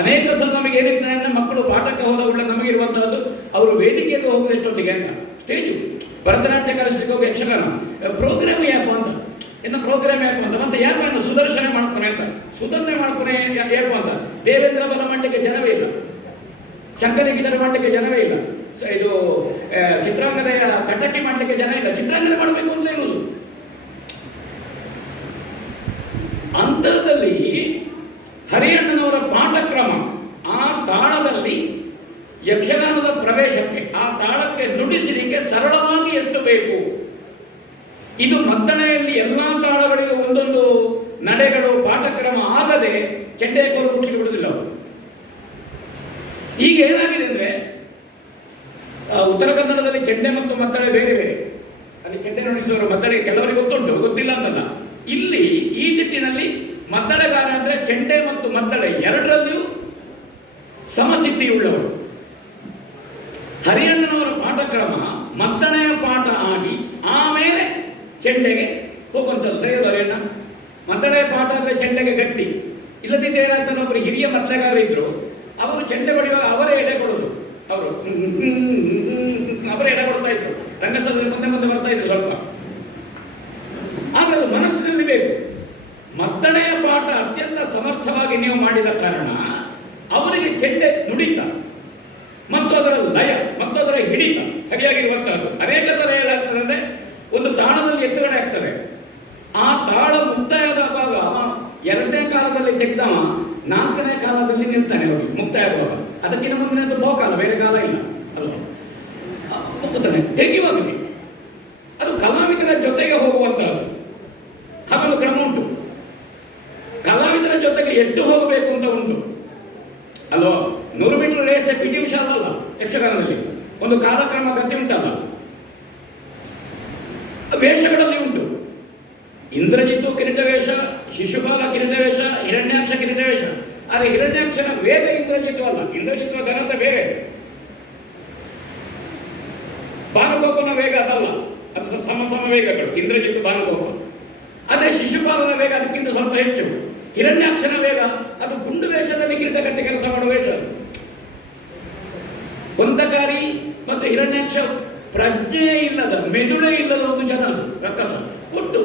ಅನೇಕ ಸಲ ನಮಗೆ ಏನಿರ್ತಾರೆ ಅಂದರೆ ಮಕ್ಕಳು ಪಾಠಕ್ಕೆ ಹೋದ ಒಳ್ಳೆ ನಮಗಿರುವಂತಹದ್ದು, ಅವರು ವೇದಿಕೆಗೆ ಹೋಗೋದು ಎಷ್ಟೊತ್ತಿಗೆ ಅಂತ. ಸ್ಟೇಜು ಭರತನಾಟ್ಯ ಕಲಿಸ್ಲಿಕ್ಕೆ ಹೋಗಿ ಯಕ್ಷಗಾನ ಪ್ರೋಗ್ರಾಮ್ ಯಾಪ ಅಂತ, ಇನ್ನು ಪ್ರೋಗ್ರಾಮ್ ಯಾಪ ಅಂತ, ಮತ್ತೆ ಯಾಪ ಅಂತ ಸುದರ್ಶನ ಮಾಡ್ಕೊನೆ ಅಂತ, ಸುಧನ್ನೆ ಮಾಡ್ಕೊನೆ ಯಾಪ ಅಂತ. ದೇವೇಂದ್ರ ಬಲ ಮಾಡಲಿಕ್ಕೆ ಜನವೇ ಇಲ್ಲ, ಶಂಕರಿ ಗೀತರ ಮಾಡಲಿಕ್ಕೆ ಜನವೇ ಇಲ್ಲ, ಇದು ಚಿತ್ರಾಂಗದೆಯ ಕಟಕಿ ಮಾಡಲಿಕ್ಕೆ ಜನ ಇಲ್ಲ, ಚಿತ್ರಾಂಗದ ಮಾಡಬೇಕು ಅಂತ ಇರುವುದು. ಅಂಥದ್ದಲ್ಲಿ ಹರಿಯಣ್ಣನವರ ಪಾಠಕ್ರಮ ಆ ತಾಳದಲ್ಲಿ ಯಕ್ಷಗಾನದ ಪ್ರವೇಶಕ್ಕೆ, ಆ ತಾಳಕ್ಕೆ ನುಡಿಸಲಿಕ್ಕೆ ಸರಳವಾಗಿ ಎಷ್ಟು ಬೇಕು. ಇದು ಮದ್ದಳೆಯಲ್ಲಿ ಎಲ್ಲ ತಾಳಗಳಿಗೂ ಒಂದೊಂದು ನಡೆಗಳು ಪಾಠಕ್ರಮ ಆಗದೆ ಚೆಂಡೆ ಕೋಲು ಮುಟ್ಲಿಕ್ಕೆ ಬಿಡುವುದಿಲ್ಲ ಅವರು. ಈಗ ಏನಾಗಿದೆ ಅಂದರೆ ಉತ್ತರ ಕನ್ನಡದಲ್ಲಿ ಚೆಂಡೆ ಮತ್ತು ಮದ್ದಳೆ ಬೇರೆ ಬೇರೆ. ಅಲ್ಲಿ ಚೆಂಡೆ ನುಡಿಸುವವರು ಮದ್ದಳೆ ಕೆಲವರಿಗೆ ಗೊತ್ತುಂಟು, ಗೊತ್ತಿಲ್ಲ ಅಂತಲ್ಲ. ಇಲ್ಲಿ ಈ ತಿಟ್ಟಿನಲ್ಲಿ ಮದ್ದಳೆಗಾರ ಅಂದರೆ ಚೆಂಡೆ ಮತ್ತು ಮದ್ದಳೆ ಎರಡರಲ್ಲಿಯೂ ಸಮಸಿದ್ಧಿಯುಳ್ಳವರು. ಹರಿಯಣ್ಣನವರ ಪಾಠಕ್ರಮ ಮದ್ದಳೆಯ ಪಾಠ ಆಗಿ ಚೆಂಡೆಗೆ ಹೋಗುವಂಥದ್ದು ಸರಿಯಲ್ಲ. ಮದ್ದಳೆ ಪಾಠ ಅಂದರೆ ಚೆಂಡೆಗೆ ಗಟ್ಟಿ, ಇಲ್ಲದಿದ್ದರೆ ಏನಾಗ್ತದೆ, ಒಬ್ಬರು ಹಿರಿಯ ಮದ್ದಳೆಗಾರರು ಇದ್ರು, ಅವರು ಚೆಂಡೆ ಹೊಡೆಯುವಾಗ ಅವರೇ ಎಡೆ ಕೊಡೋದು, ಅವರು ಅವರೇ ಎಡೆ ಕೊಡ್ತಾ ಇದ್ರು, ರಂಗಸ್ಥಳದಲ್ಲಿ ಮುಂದೆ ಮುಂದೆ ಬರ್ತಾ ಇದ್ರು ಸ್ವಲ್ಪ. ಆದರೆ ಅದು ಮನಸ್ಸಿನಲ್ಲಿ ಬೇಕು. ಮದ್ದಳೆಯ ಪಾಠ ಅತ್ಯಂತ ಸಮರ್ಥವಾಗಿ ನೀವು ಮಾಡಿದ ಕಾರಣ ಅವರಿಗೆ ಚೆಂಡೆ ನುಡಿತ ಮತ್ತು ಅದರ ಲಯ ಮತ್ತು ಅದರ ಹಿಡಿತ ಸರಿಯಾಗಿರುವಂತಹದ್ದು. ಅನೇಕ ಸಲ ಏನಾಗ್ತದೆ ಅಂದರೆ ಒಂದು ತಾಳದಲ್ಲಿ ಎತ್ತುಗಡೆ ಆಗ್ತದೆ, ಆ ತಾಳ ಮುಕ್ತಾಯವಾದಾಗ ಎರಡನೇ ಕಾಲದಲ್ಲಿ ತೆಗೆದವ ನಾಲ್ಕನೇ ಕಾಲದಲ್ಲಿ ನಿಲ್ತಾನೆ, ಅವರು ಮುಕ್ತಾಯವಾಗ. ಅದಕ್ಕಿಂತ ಮುಂದಿನದ್ದು ಬಹುಕಾಲ, ಬೇರೆ ಕಾಲ ಇಲ್ಲ ಅಲ್ವಾ. ತೆಗೆಯುವಾಗಲಿ ಅದು ಕಲಾವಿದರ ಜೊತೆಗೆ ಹೋಗುವಂತಹದ್ದು. ಹಾಗಲು ಕ್ರಮ ಉಂಟು, ಕಲಾವಿದರ ಜೊತೆಗೆ ಎಷ್ಟು ಹೋಗಬೇಕು ಅಂತ ಉಂಟು ಅಲ್ವಾ. 100 ಮೀಟರ್ ರೇಸ್ ಪಿಟಿ ಉಷಾ ಅಲ್ಲ ಯಕ್ಷಗಾನದಲ್ಲಿ, ಒಂದು ಕಾಲಕ್ರಮ ಗತಿ ಉಂಟಲ್ಲ. ವೇಷಗಳಲ್ಲಿ ಉಂಟು, ಇಂದ್ರಜಿತ್ತು ಕಿರೀಟ ವೇಷ, ಶಿಶುಪಾಲ ಕಿರೀಟ ವೇಷ, ಹಿರಣ್ಯಾಕ್ಷ ಕಿರೀಟ ವೇಷ. ಆದರೆ ಹಿರಣ್ಯಾಕ್ಷನ ವೇಗ ಇಂದ್ರಜಿತ್ತು ಅಲ್ಲ, ಇಂದ್ರಜಿತ್ತು ಘನತೆ ಬೇರೆ. ಭಾನುಗೋಪನ ವೇಗ ಅದಲ್ಲ, ಅದು ಸಮ ವೇಗಗಳು, ಇಂದ್ರಜಿತ್ತು ಭಾನುಗೋಪ. ಅದೇ ಶಿಶುಪಾಲನ ವೇಗ ಅದಕ್ಕಿಂತ ಸ್ವಲ್ಪ ಹೆಚ್ಚು. ಹಿರಣ್ಯಾಕ್ಷನ ವೇಗ ಅದು ಗುಂಡು ವೇಷದಲ್ಲಿ ಕಿರೀಟ ಕಟ್ಟಿ ಕೆಲಸ ಮಾಡುವ ವೇಷ. ಹೊಂದಕಾರಿ ಮತ್ತು ಹಿರಣ್ಯಾಕ್ಷ ಪ್ರಜ್ಞೆ ಇಲ್ಲದ, ಮೆದುಳೇ ಇಲ್ಲದ ಒಂದು ಜನ, ಅದು ರಕ್ಕಸ ಒಟ್ಟು.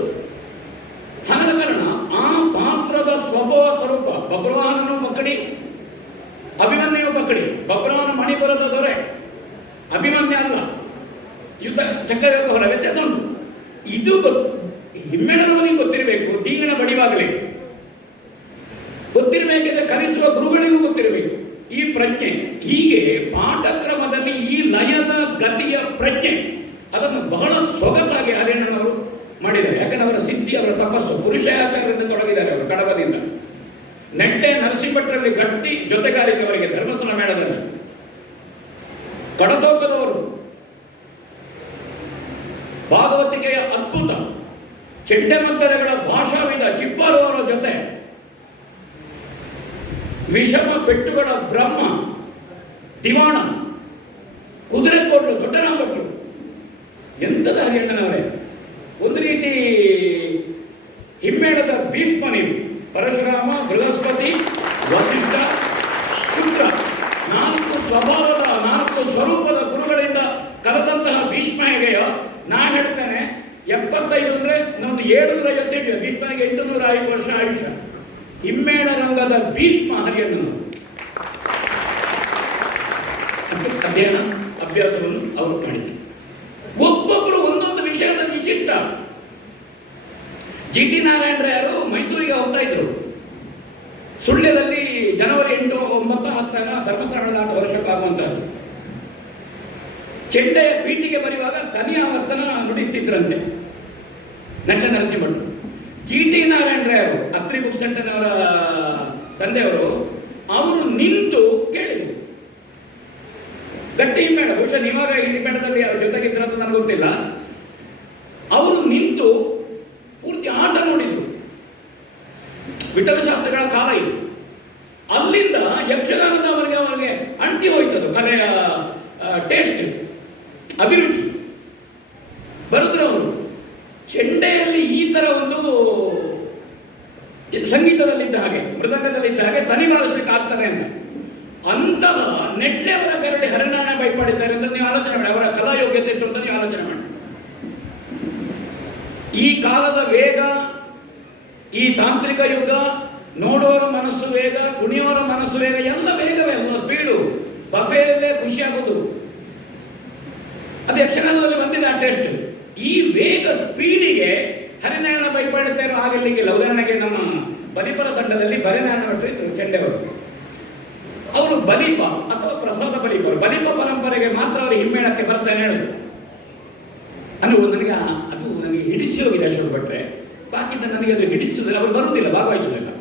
ಹಾಗದ ಕಾರಣ ಆ ಪಾತ್ರದ ಸ್ವಭಾವ ಸ್ವರೂಪ. ಬಬ್ರವಾಹನನು ಪಕಡಿ, ಅಭಿಮನ್ಯು ಪಕಡಿ. ಬಬ್ರವಾಹನ ಮಣಿಪುರದ ದೊರೆ, ಅಭಿಮನ್ಯ ಅಲ್ಲ. ಯುದ್ಧ ಚಕ್ರವ್ಯೂಹ ಹೊರ ವ್ಯತ್ಯಾಸ ಉಂಟು. ಇದು ಹಿಮ್ಮೆಣನವನಿಗೆ ಗೊತ್ತಿರಬೇಕು, ಡಿಂಗಣ ಬಡಿವಾಗಲೇ ಗೊತ್ತಿರಬೇಕೆಂದರೆ ಕಲಿಸುವ ಗುರುಗಳಿಗೂ ಗೊತ್ತಿರಬೇಕು ಈ ಪ್ರಜ್ಞೆ. ಹೀಗೆ ಪಾಠಕ್ರಮದಲ್ಲಿ ಈ ಲಯದ ಗತಿಯ ಪ್ರಜ್ಞೆ ಅದನ್ನು ಬಹಳ ಸೊಗಸಾಗಿ ಹರಿಯಣ್ಣನವರು ಮಾಡಿದ್ದಾರೆ. ಯಾಕಂದ್ರೆ ಅವರ ಸಿದ್ಧಿ, ಅವರ ತಪಸ್ಸು, ಪುರುಷಾಚಾರದಿಂದ ತೊಡಗಿದ್ದಾರೆ ಅವರು ಕಡಬದಿಂದ. ನೆಟ್ಟೆ ನರಸಿಂಹಭಟ್ರಲ್ಲಿ ಗಟ್ಟಿ ಜೊತೆಗಾರಿಕೆ ಅವರಿಗೆ ಧರ್ಮಸ್ಥಳ ಮೇಳದಲ್ಲಿ. ಕಡತೋಕದವರು ಭಾಗವತಿಕೆಯ ಅದ್ಭುತ, ಚೆಂಡೆಮದ್ದಳೆಗಳ ಭಾಷಾವಿದ ಚಿಪ್ಪಾರು ಅವರ ಜೊತೆ, ವಿಷಮ ಪೆಟ್ಟುಗಳ ಬ್ರಹ್ಮ ದಿವಾಣ, ಕುದುರೆ ಕೊಡ್ಲು, ದೊಡ್ಡನಾಮಟ್ರು. ಎಂಥದ ಹರಿಯಣ್ಣನವರೇ, ಒಂದು ರೀತಿ ಹಿಮ್ಮೇಳದ ಭೀಷ್ಮ ನೀವು. ಪರಶುರಾಮ, ಬೃಹಸ್ಪತಿ, ವಸಿಷ್ಠ, ಶುಕ್ರ, 4 ಸ್ವಭಾವದ 4 ಸ್ವರೂಪದ ಗುರುಗಳಿಂದ ಕರೆದಂತಹ ಭೀಷ್ಮ ಹೇಗೆಯೋ, ನಾ ಹೇಳ್ತೇನೆ 75 ಅಂದರೆ ನಮ್ದು 758, ಭೀಷ್ಮನಿಗೆ 805 ವರ್ಷ ಆಯುಷ್ಯ. ಹಿಮ್ಮೇಳ ರಂಗದ ಭೀಷ್ಮ ಹರಿಯಣ್ಣನು. ಅಧ್ಯಯನ ಅಭ್ಯಾಸವನ್ನು ಅವರು ಮಾಡಿದರು. ಒಬ್ಬೊಬ್ಬರು ಒಂದೊಂದು ವಿಷಯದ ವಿಶಿಷ್ಟ. ಜಿ ಟಿ ನಾರಾಯಣರಾಯರು ಮೈಸೂರಿಗೆ ಹೋಗ್ತಾ ಇದ್ರು. ಸುಳ್ಯದಲ್ಲಿ ಜನವರಿ 8, 9, 10 ಧರ್ಮಸ್ಥಳದ ವರ್ಷಕ್ಕಾಗುವಂಥದ್ದು. ಚೆಂಡೆಯ ಪೀಠಿಗೆ ಬರೆಯುವಾಗ ತನಿಯಾವರ್ತನ ನುಡಿಸ್ತಿದ್ರಂತೆ ನಟ ನರಸಿಂಹಭಟ್ರು. ಜಿ ಟಿ ನಾರಾಯಣರಾಯರು ಅತ್ರಿ ಬುಕ್ ಸೆಂಟರ್ ಅವರ ತಂದೆಯವರು, ಅವರು ನಿಂತು ಕೇಳಿದರು. ಗಟ್ಟಿ ಹಿಮ್ಮೇಳ, ಬಹುಶಃ ನೀವಾಗ ಈ ಹಿಮ್ಮೇಳದಲ್ಲಿ ಅವ್ರ ಜೊತೆಗಿದ್ರಂತ ನನಗೆ ಗೊತ್ತಿಲ್ಲ. ಅವರು ನಿಂತು ಪೂರ್ತಿ ಆಟ ನೋಡಿದ್ರು. ವಿಠಲ ಶಾಸ್ತ್ರಿಗಳ ಕಾಲ ಇದು. ಅಲ್ಲಿಂದ ಯಕ್ಷಗಾನದ ಅವರಿಗೆ ಅಂಟಿ ಹೋಯ್ತದು, ಕಲೆಯ ಟೇಸ್ಟ್, ಅಭಿರುಚಿ. ಬರೆದ್ರು ಅವರು. ಚೆಂಡೆಯಲ್ಲಿ ಈ ಥರ ಒಂದು ಸಂಗೀತದಲ್ಲಿದ್ದ ಹಾಗೆ, ಮೃದಂಗದಲ್ಲಿದ್ದ ಹಾಗೆ ತನಿ ಬಾರಿಸ್ಲಿಕ್ಕೆ ಆಗ್ತದೆ ಅಂತ. ಅಂತಹ ನೆಟ್ಲೆ ಅವರ ಗರಡಿ ಹರಿನಾರಾಯಣ ಬೈಪಾಡಿದ್ದಾರೆ ಅಂತ ನೀವು ಆಲೋಚನೆ ಮಾಡಿ. ಅವರ ಕಲಾ ಯೋಗ್ಯತೆ ಇಟ್ಟು ಅಂತ ನೀವು ಆಲೋಚನೆ ಮಾಡಿ. ಈ ಕಾಲದ ವೇಗ, ಈ ತಾಂತ್ರಿಕ ಯುಗ, ನೋಡೋರ ಮನಸ್ಸು ವೇಗ, ಕುಣಿಯೋರ ಮನಸ್ಸು ವೇಗ, ಎಲ್ಲ ವೇಗವೇ ಅಲ್ವಾ, ಸ್ಪೀಡು. ಬಫೆಯಲ್ಲೇ ಖುಷಿಯಾಗೋದು, ಅದು ಯಕ್ಷಗಾನದಲ್ಲಿ ಬಂದಿದೆ ಆ ಟೆಸ್ಟ್. ಈ ವೇಗ ಸ್ಪೀಡಿಗೆ ಹರಿನಾರಾಯಣ ಬೈಪಾಡುತ್ತಾರೆ ಆಗಿರ್ಲಿಕ್ಕಿಲ್ಲ. ಉದಾಹರಣೆಗೆ ನಮ್ಮ ಬಲಿಪರ ತಂಡದಲ್ಲಿ ಬರಿನಾರಾಯಣ ಭಟ್ರು ಇದ್ರು, ಚೆಂಡೆವರು. ಅವರು ಬಲಿಪ ಅಥವಾ ಪ್ರಸಾದ ಬಲಿಪರು, ಬಲಿಪ ಪರಂಪರೆಗೆ ಮಾತ್ರ ಅವರು ಹಿಮ್ಮೇಳಕ್ಕೆ ಬರ್ತಾನೆ ಹೇಳುದು. ಅದು ನನಗೆ ಹಿಡಿಸಿ ಹೋಗಿದೆ ಅಶೋಕ್ ಭಟ್ರೆ. ಬಾಕಿದ್ದ ನನಗೆ ಅದು ಹಿಡಿಸುವುದಿಲ್ಲ, ಅವರು ಬರುವುದಿಲ್ಲ, ಭಾಗವಹಿಸುವುದಿಲ್ಲ.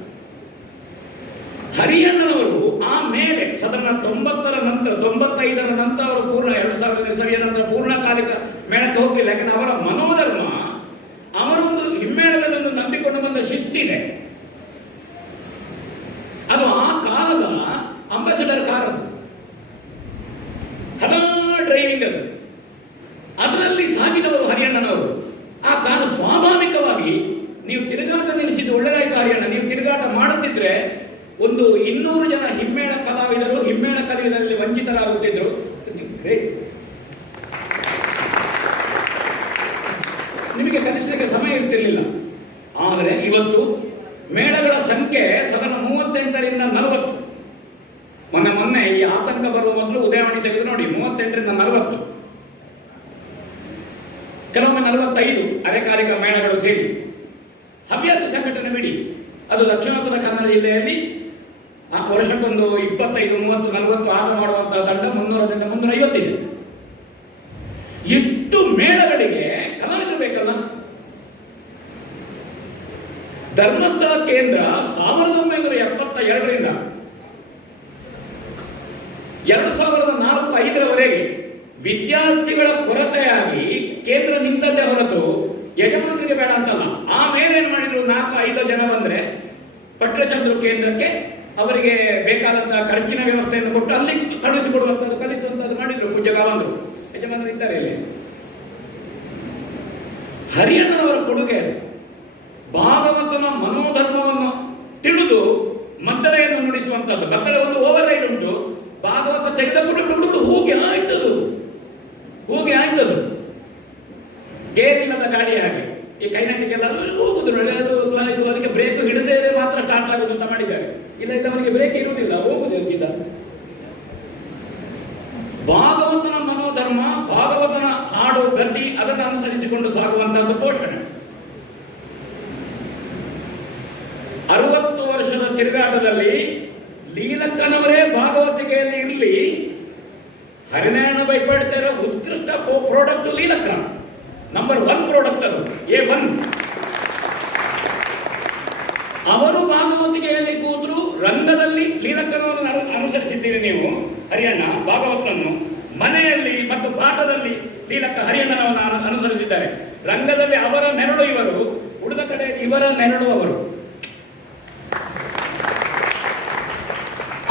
ಹರಿಯಣ್ಣನವರು ಆಮೇಲೆ ಸಾಧಾರಣ 90ರ ನಂತರ, 95ರ ನಂತರ ಅವರು ಪೂರ್ಣ 2000 ಸರಿಯ ನಂತರ ಪೂರ್ಣಕಾಲಿಕ ಮೇಳಕ್ಕೆ ಹೋಗಲಿಲ್ಲ. ಯಾಕಂದ್ರೆ ಅವರ ಮನೋಧರ್ಮ, ಅವರೊಂದು ಹಿಮ್ಮೇಳದಲ್ಲಿ ಒಂದು ನಂಬಿಕೊಂಡು ಬಂದ ಶಿಸ್ತಿದೆ. ಅದು ಆ ಕಾಲದ ಅಂಬಾಸಿಡರ್ ಕಾರ್, ಡ್ರೈವಿಂಗ್ ಅದು. ಅದರಲ್ಲಿ ಸಾಗಿದವರು ಹರಿಯಣ್ಣನವರು. ಆ ಕಾರು ಮಾಡುತ್ತಿದ್ರೆ ಒಂದು 200 ಜನ ಹಿಮ್ಮೇಳ ಕಲಾವಿದರಲ್ಲಿ ವಂಚಿತರಾಗುತ್ತಿದ್ರು. ಗ್ರೇಟ್. ನಿಮಗೆ ಕಲಿಸಲಿಕ್ಕೆ ಸಮಯ ಇರ್ತಿರ್ಲಿಲ್ಲ. ಆದರೆ ಇವತ್ತು ಮೇಳಗಳ ಸಂಖ್ಯೆ ಸಾಧಾರಣ 38ರಿಂದ 40. ಮೊನ್ನೆ ಈ ಆತಂಕ ಬರುವ ಮೊದಲು ಉದಯವಾಣಿ ತೆಗೆದು ನೋಡಿ, 38ರಿಂದ 40, ಕೆಲವೊಮ್ಮೆ 45 ಅರೆಕಾಲಿಕ ಮೇಳಗಳು ಸೇರಿ ಹವ್ಯಾಸ ಸಂಘಟನೆ ಬಿಡಿ. ಅದು ದಕ್ಷಿಣೋತ್ತರ ಕನ್ನಡ ಜಿಲ್ಲೆಯಲ್ಲಿ ವರ್ಷಕ್ಕೊಂದು 25, 30, 40 ಆಟ ಮಾಡುವಂತಹ ತಂಡ 300ರಿಂದ 350 ಇದೆ. ಇಷ್ಟು ಮೇಳಗಳಿಗೆ ಕಲಾವಿದರು ಬೇಕಲ್ಲ. ಧರ್ಮಸ್ಥಳ ಕೇಂದ್ರ 1972ರಿಂದ 2004-05ರವರೆಗೆ ವಿದ್ಯಾರ್ಥಿಗಳ ಕೊರತೆಯಾಗಿ ಕೇಂದ್ರ ನಿಂತದ್ದೇ ಹೊರತು ಯಜಮಾನರಿಗೆ ಬೇಡ ಅಂತಲ್ಲ. ಆಮೇಲೆ ಏನ್ ಮಾಡಿದ್ರು, 4-5 ಜನ ಬಂದ್ರೆ ಪಟ್ಟಚಂದ್ರ ಕೇಂದ್ರಕ್ಕೆ ಅವರಿಗೆ ಬೇಕಾದಂತಹ ಖರ್ಚಿನ ವ್ಯವಸ್ಥೆಯನ್ನು ಕೊಟ್ಟು ಅಲ್ಲಿ ಕಳುಹಿಸಿಕೊಡುವಂಥದ್ದು, ಕಲಿಸುವಂಥದ್ದು ಮಾಡಿದ್ರು. ಪೂಜ್ಯ ಗಾವಂದ್ರು ಯಜಮಾನರು ಇದ್ದಾರೆ ಇಲ್ಲಿ. ಹರಿಯಣ್ಣನವರ ಕೊಡುಗೆ ಭಾಗವತನ ಮನೋಧರ್ಮವನ್ನು ತಿಳಿದು ಮದ್ದಳೆಯನ್ನು ನುಡಿಸುವಂಥದ್ದು. ಮದ್ದಳೆ ಒಂದು ಓವರ್ ರೈಡ್ ಉಂಟು, ಭಾಗವತ ತೆಗೆದುಕೊಂಡು ಹೋಗಿ ಆಯ್ತದು ಗೇರಿಲ್ಲದ ಗಾಡಿ ಹಾಗೆ. ಈ ಕೈನಟ್ಟಿಗೆಲ್ಲ ಹೋಗುದು ನೋಡಿ, ಅದು ಅದಕ್ಕೆ ಬ್ರೇಕ್ ಹಿಡಿದೇ ಮಾತ್ರ ಸ್ಟಾರ್ಟ್ ಆಗುದು ಅಂತ ಮಾಡಿದ್ದಾರೆ. ಇಲ್ಲ ಅವನಿಗೆ ಬ್ರೇಕ್ ಇರುವುದಿಲ್ಲ, ಹೋಗುದು ಸೀದಾ. ಭಾಗವತನ ಮನೋಧರ್ಮ, ಭಾಗವತನ ಹಾಡು ಗತಿ, ಅದನ್ನು ಅನುಸರಿಸಿಕೊಂಡು ಸಾಗುವಂತಹದ್ದು ಪೋಷಣೆ. 60 ವರ್ಷದ ತಿರುಗಾಟದಲ್ಲಿ ಲೀಲಕ್ಕನವರೇ ಭಾಗವತಿಕೆಯಲ್ಲಿ ಇರಲಿ, ಹರಿನಾರಾಯಣ ಬೈಪಾಡ್ತಾ ಉತ್ಕೃಷ್ಟ ಪ್ರಾಡಕ್ಟ್ ಲೀಲಕ್ಕ, ನಂಬರ್ 1 ಪ್ರಾಡಕ್ಟ್ ಅದು, A1. ಅವರು ಭಾಗವತಿಕೆಯಲ್ಲಿ ಕೂತರು. ರಂಗದಲ್ಲಿ ಲೀಲಕ್ಕನವನ್ನು ಅನುಸರಿಸಿದ್ದೀರಿ ನೀವು, ಹರಿಯಣ್ಣ ಭಾಗವತನನ್ನು. ಮನೆಯಲ್ಲಿ ಮತ್ತು ಪಾಠದಲ್ಲಿ ಲೀಲಕ್ಕ ಹರಿಯಣ್ಣನವನ್ನು ಅನುಸರಿಸಿದ್ದಾರೆ. ರಂಗದಲ್ಲಿ ಅವರ ನೆರಳು ಇವರು, ಉಳಿದ ಕಡೆ ಇವರ ನೆರಳು ಅವರು.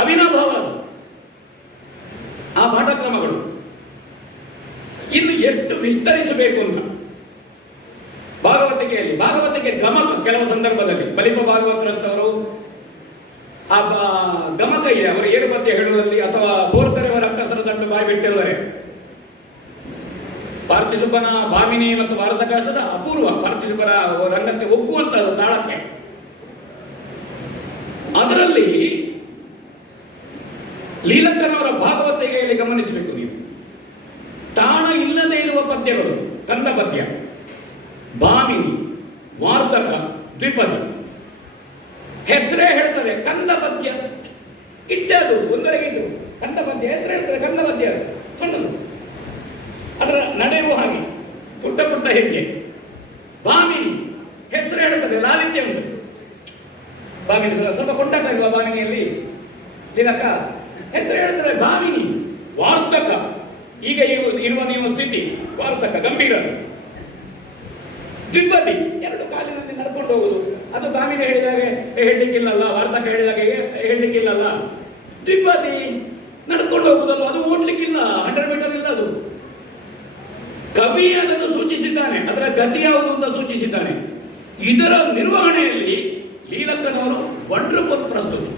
ಅವಿನಾಭಾವ ಆ ಪಾಠಕ್ರಮಗಳು. ಇನ್ನು ಎಷ್ಟು ವಿಸ್ತರಿಸಬೇಕು ಅಂತ ಭಾಗವತಿಕೆ ಗಮಕ. ಕೆಲವು ಸಂದರ್ಭದಲ್ಲಿ ಬಲಿಪ ಭಾಗವತರಂತವರು ಆ ಗಮಕ ಇದೆ, ಅವರ ಏರುಪದ್ಯ ಹೇಳುವಲ್ಲಿ ಅಥವಾ ಬೋರ್ತರೆವರ ಅಕ್ಕಸರ ದಂಡು ಬಾಯಿ ಬಿಟ್ಟಿರುವರೆ. ಪಾರ್ಥಿಸುಬ್ಬನ ಭಾಮಿನಿ ಮತ್ತು ಭಾರತಕಾಶದ ಅಪೂರ್ವ ಪಾರ್ಥಿಸುಬ್ಬರ ರಂಗಕ್ಕೆ ಒಗ್ಗುವಂತಹದ್ದು ತಾಳಕ್ಕೆ. ಅದರಲ್ಲಿ ಲೀಲಕ್ಕನವರ ಭಾಗವತಿಕೆಯಲ್ಲಿ ಗಮನಿಸಬೇಕು ನೀವು. ತಾಣ ಇಲ್ಲದೆ ಇರುವ ಪದ್ಯಗಳು, ಕಂದ ಪದ್ಯ, ಭಾಮಿನಿ, ವಾರ್ಧಕ, ದ್ವಿಪದಿ, ಹೆಸರೇ ಹೇಳ್ತದೆ ಕಂದ ಪದ್ಯ. ಇಟ್ಟದು ಒಂದರೆಗಿದ್ದು ಕಂದ ಪದ್ಯ, ಹೆಸರು ಹೇಳ್ತಾರೆ ಕಂದ ಪದ್ಯ. ಸಣ್ಣದು, ಅದರ ನಡೆಯುವ ಹಾಗೆ ಪುಟ್ಟ ಪುಟ್ಟ ಹೆಜ್ಜೆ. ಭಾಮಿನಿ ಹೆಸರು ಹೇಳ್ತದೆ, ಲಾಲಿತ್ಯ ಉಂಟು. ಭಾಮಿನಿ ಸ್ವಲ್ಪ ಕೊಂಡಾಟ ಇಲ್ವಾ ಭಾಮಿನಿಯಲ್ಲಿ? ಲೀಲಕ್ಕ ಹೆಸರು ಹೇಳ್ತಾರೆ ಭಾಮಿನಿ. ವಾರ್ತಕ, ಈಗ ಇರುವ ನೀವು ಸ್ಥಿತಿ ವಾರ್ತಕ, ಗಂಭೀರ. ದ್ವಿಪದಿ, 2 ಕಾಲಿನಲ್ಲಿ ನಡ್ಕೊಂಡು ಹೋಗುದು, ಅದು ಭಾಮಿನಿ ಹೇಳಿದಾಗೆ ಹೇಳಲಿಕ್ಕಿಲ್ಲಲ್ಲ, ವಾರ್ತಕ ಹೇಳಿದಾಗೆ ಹೇಳಲಿಕ್ಕಿಲ್ಲಲ್ಲ. ದ್ವಿಪದಿ ನಡ್ಕೊಂಡು ಹೋಗುದಲ್ಲ, ಅದು ಓಡ್ಲಿಕ್ಕಿಲ್ಲ, 100 ಮೀಟರ್ ಇಲ್ಲ ಅದು. ಕವಿ ಅದನ್ನು ಸೂಚಿಸಿದ್ದಾನೆ, ಅದರ ಗತಿ ಯಾವುದು ಅಂತ ಸೂಚಿಸಿದ್ದಾನೆ. ಇದರ ನಿರ್ವಹಣೆಯಲ್ಲಿ ಲೀಲಕ್ಕನವರು ವಂಡರ್ಫುಲ್ ಪ್ರಸ್ತುತಿ.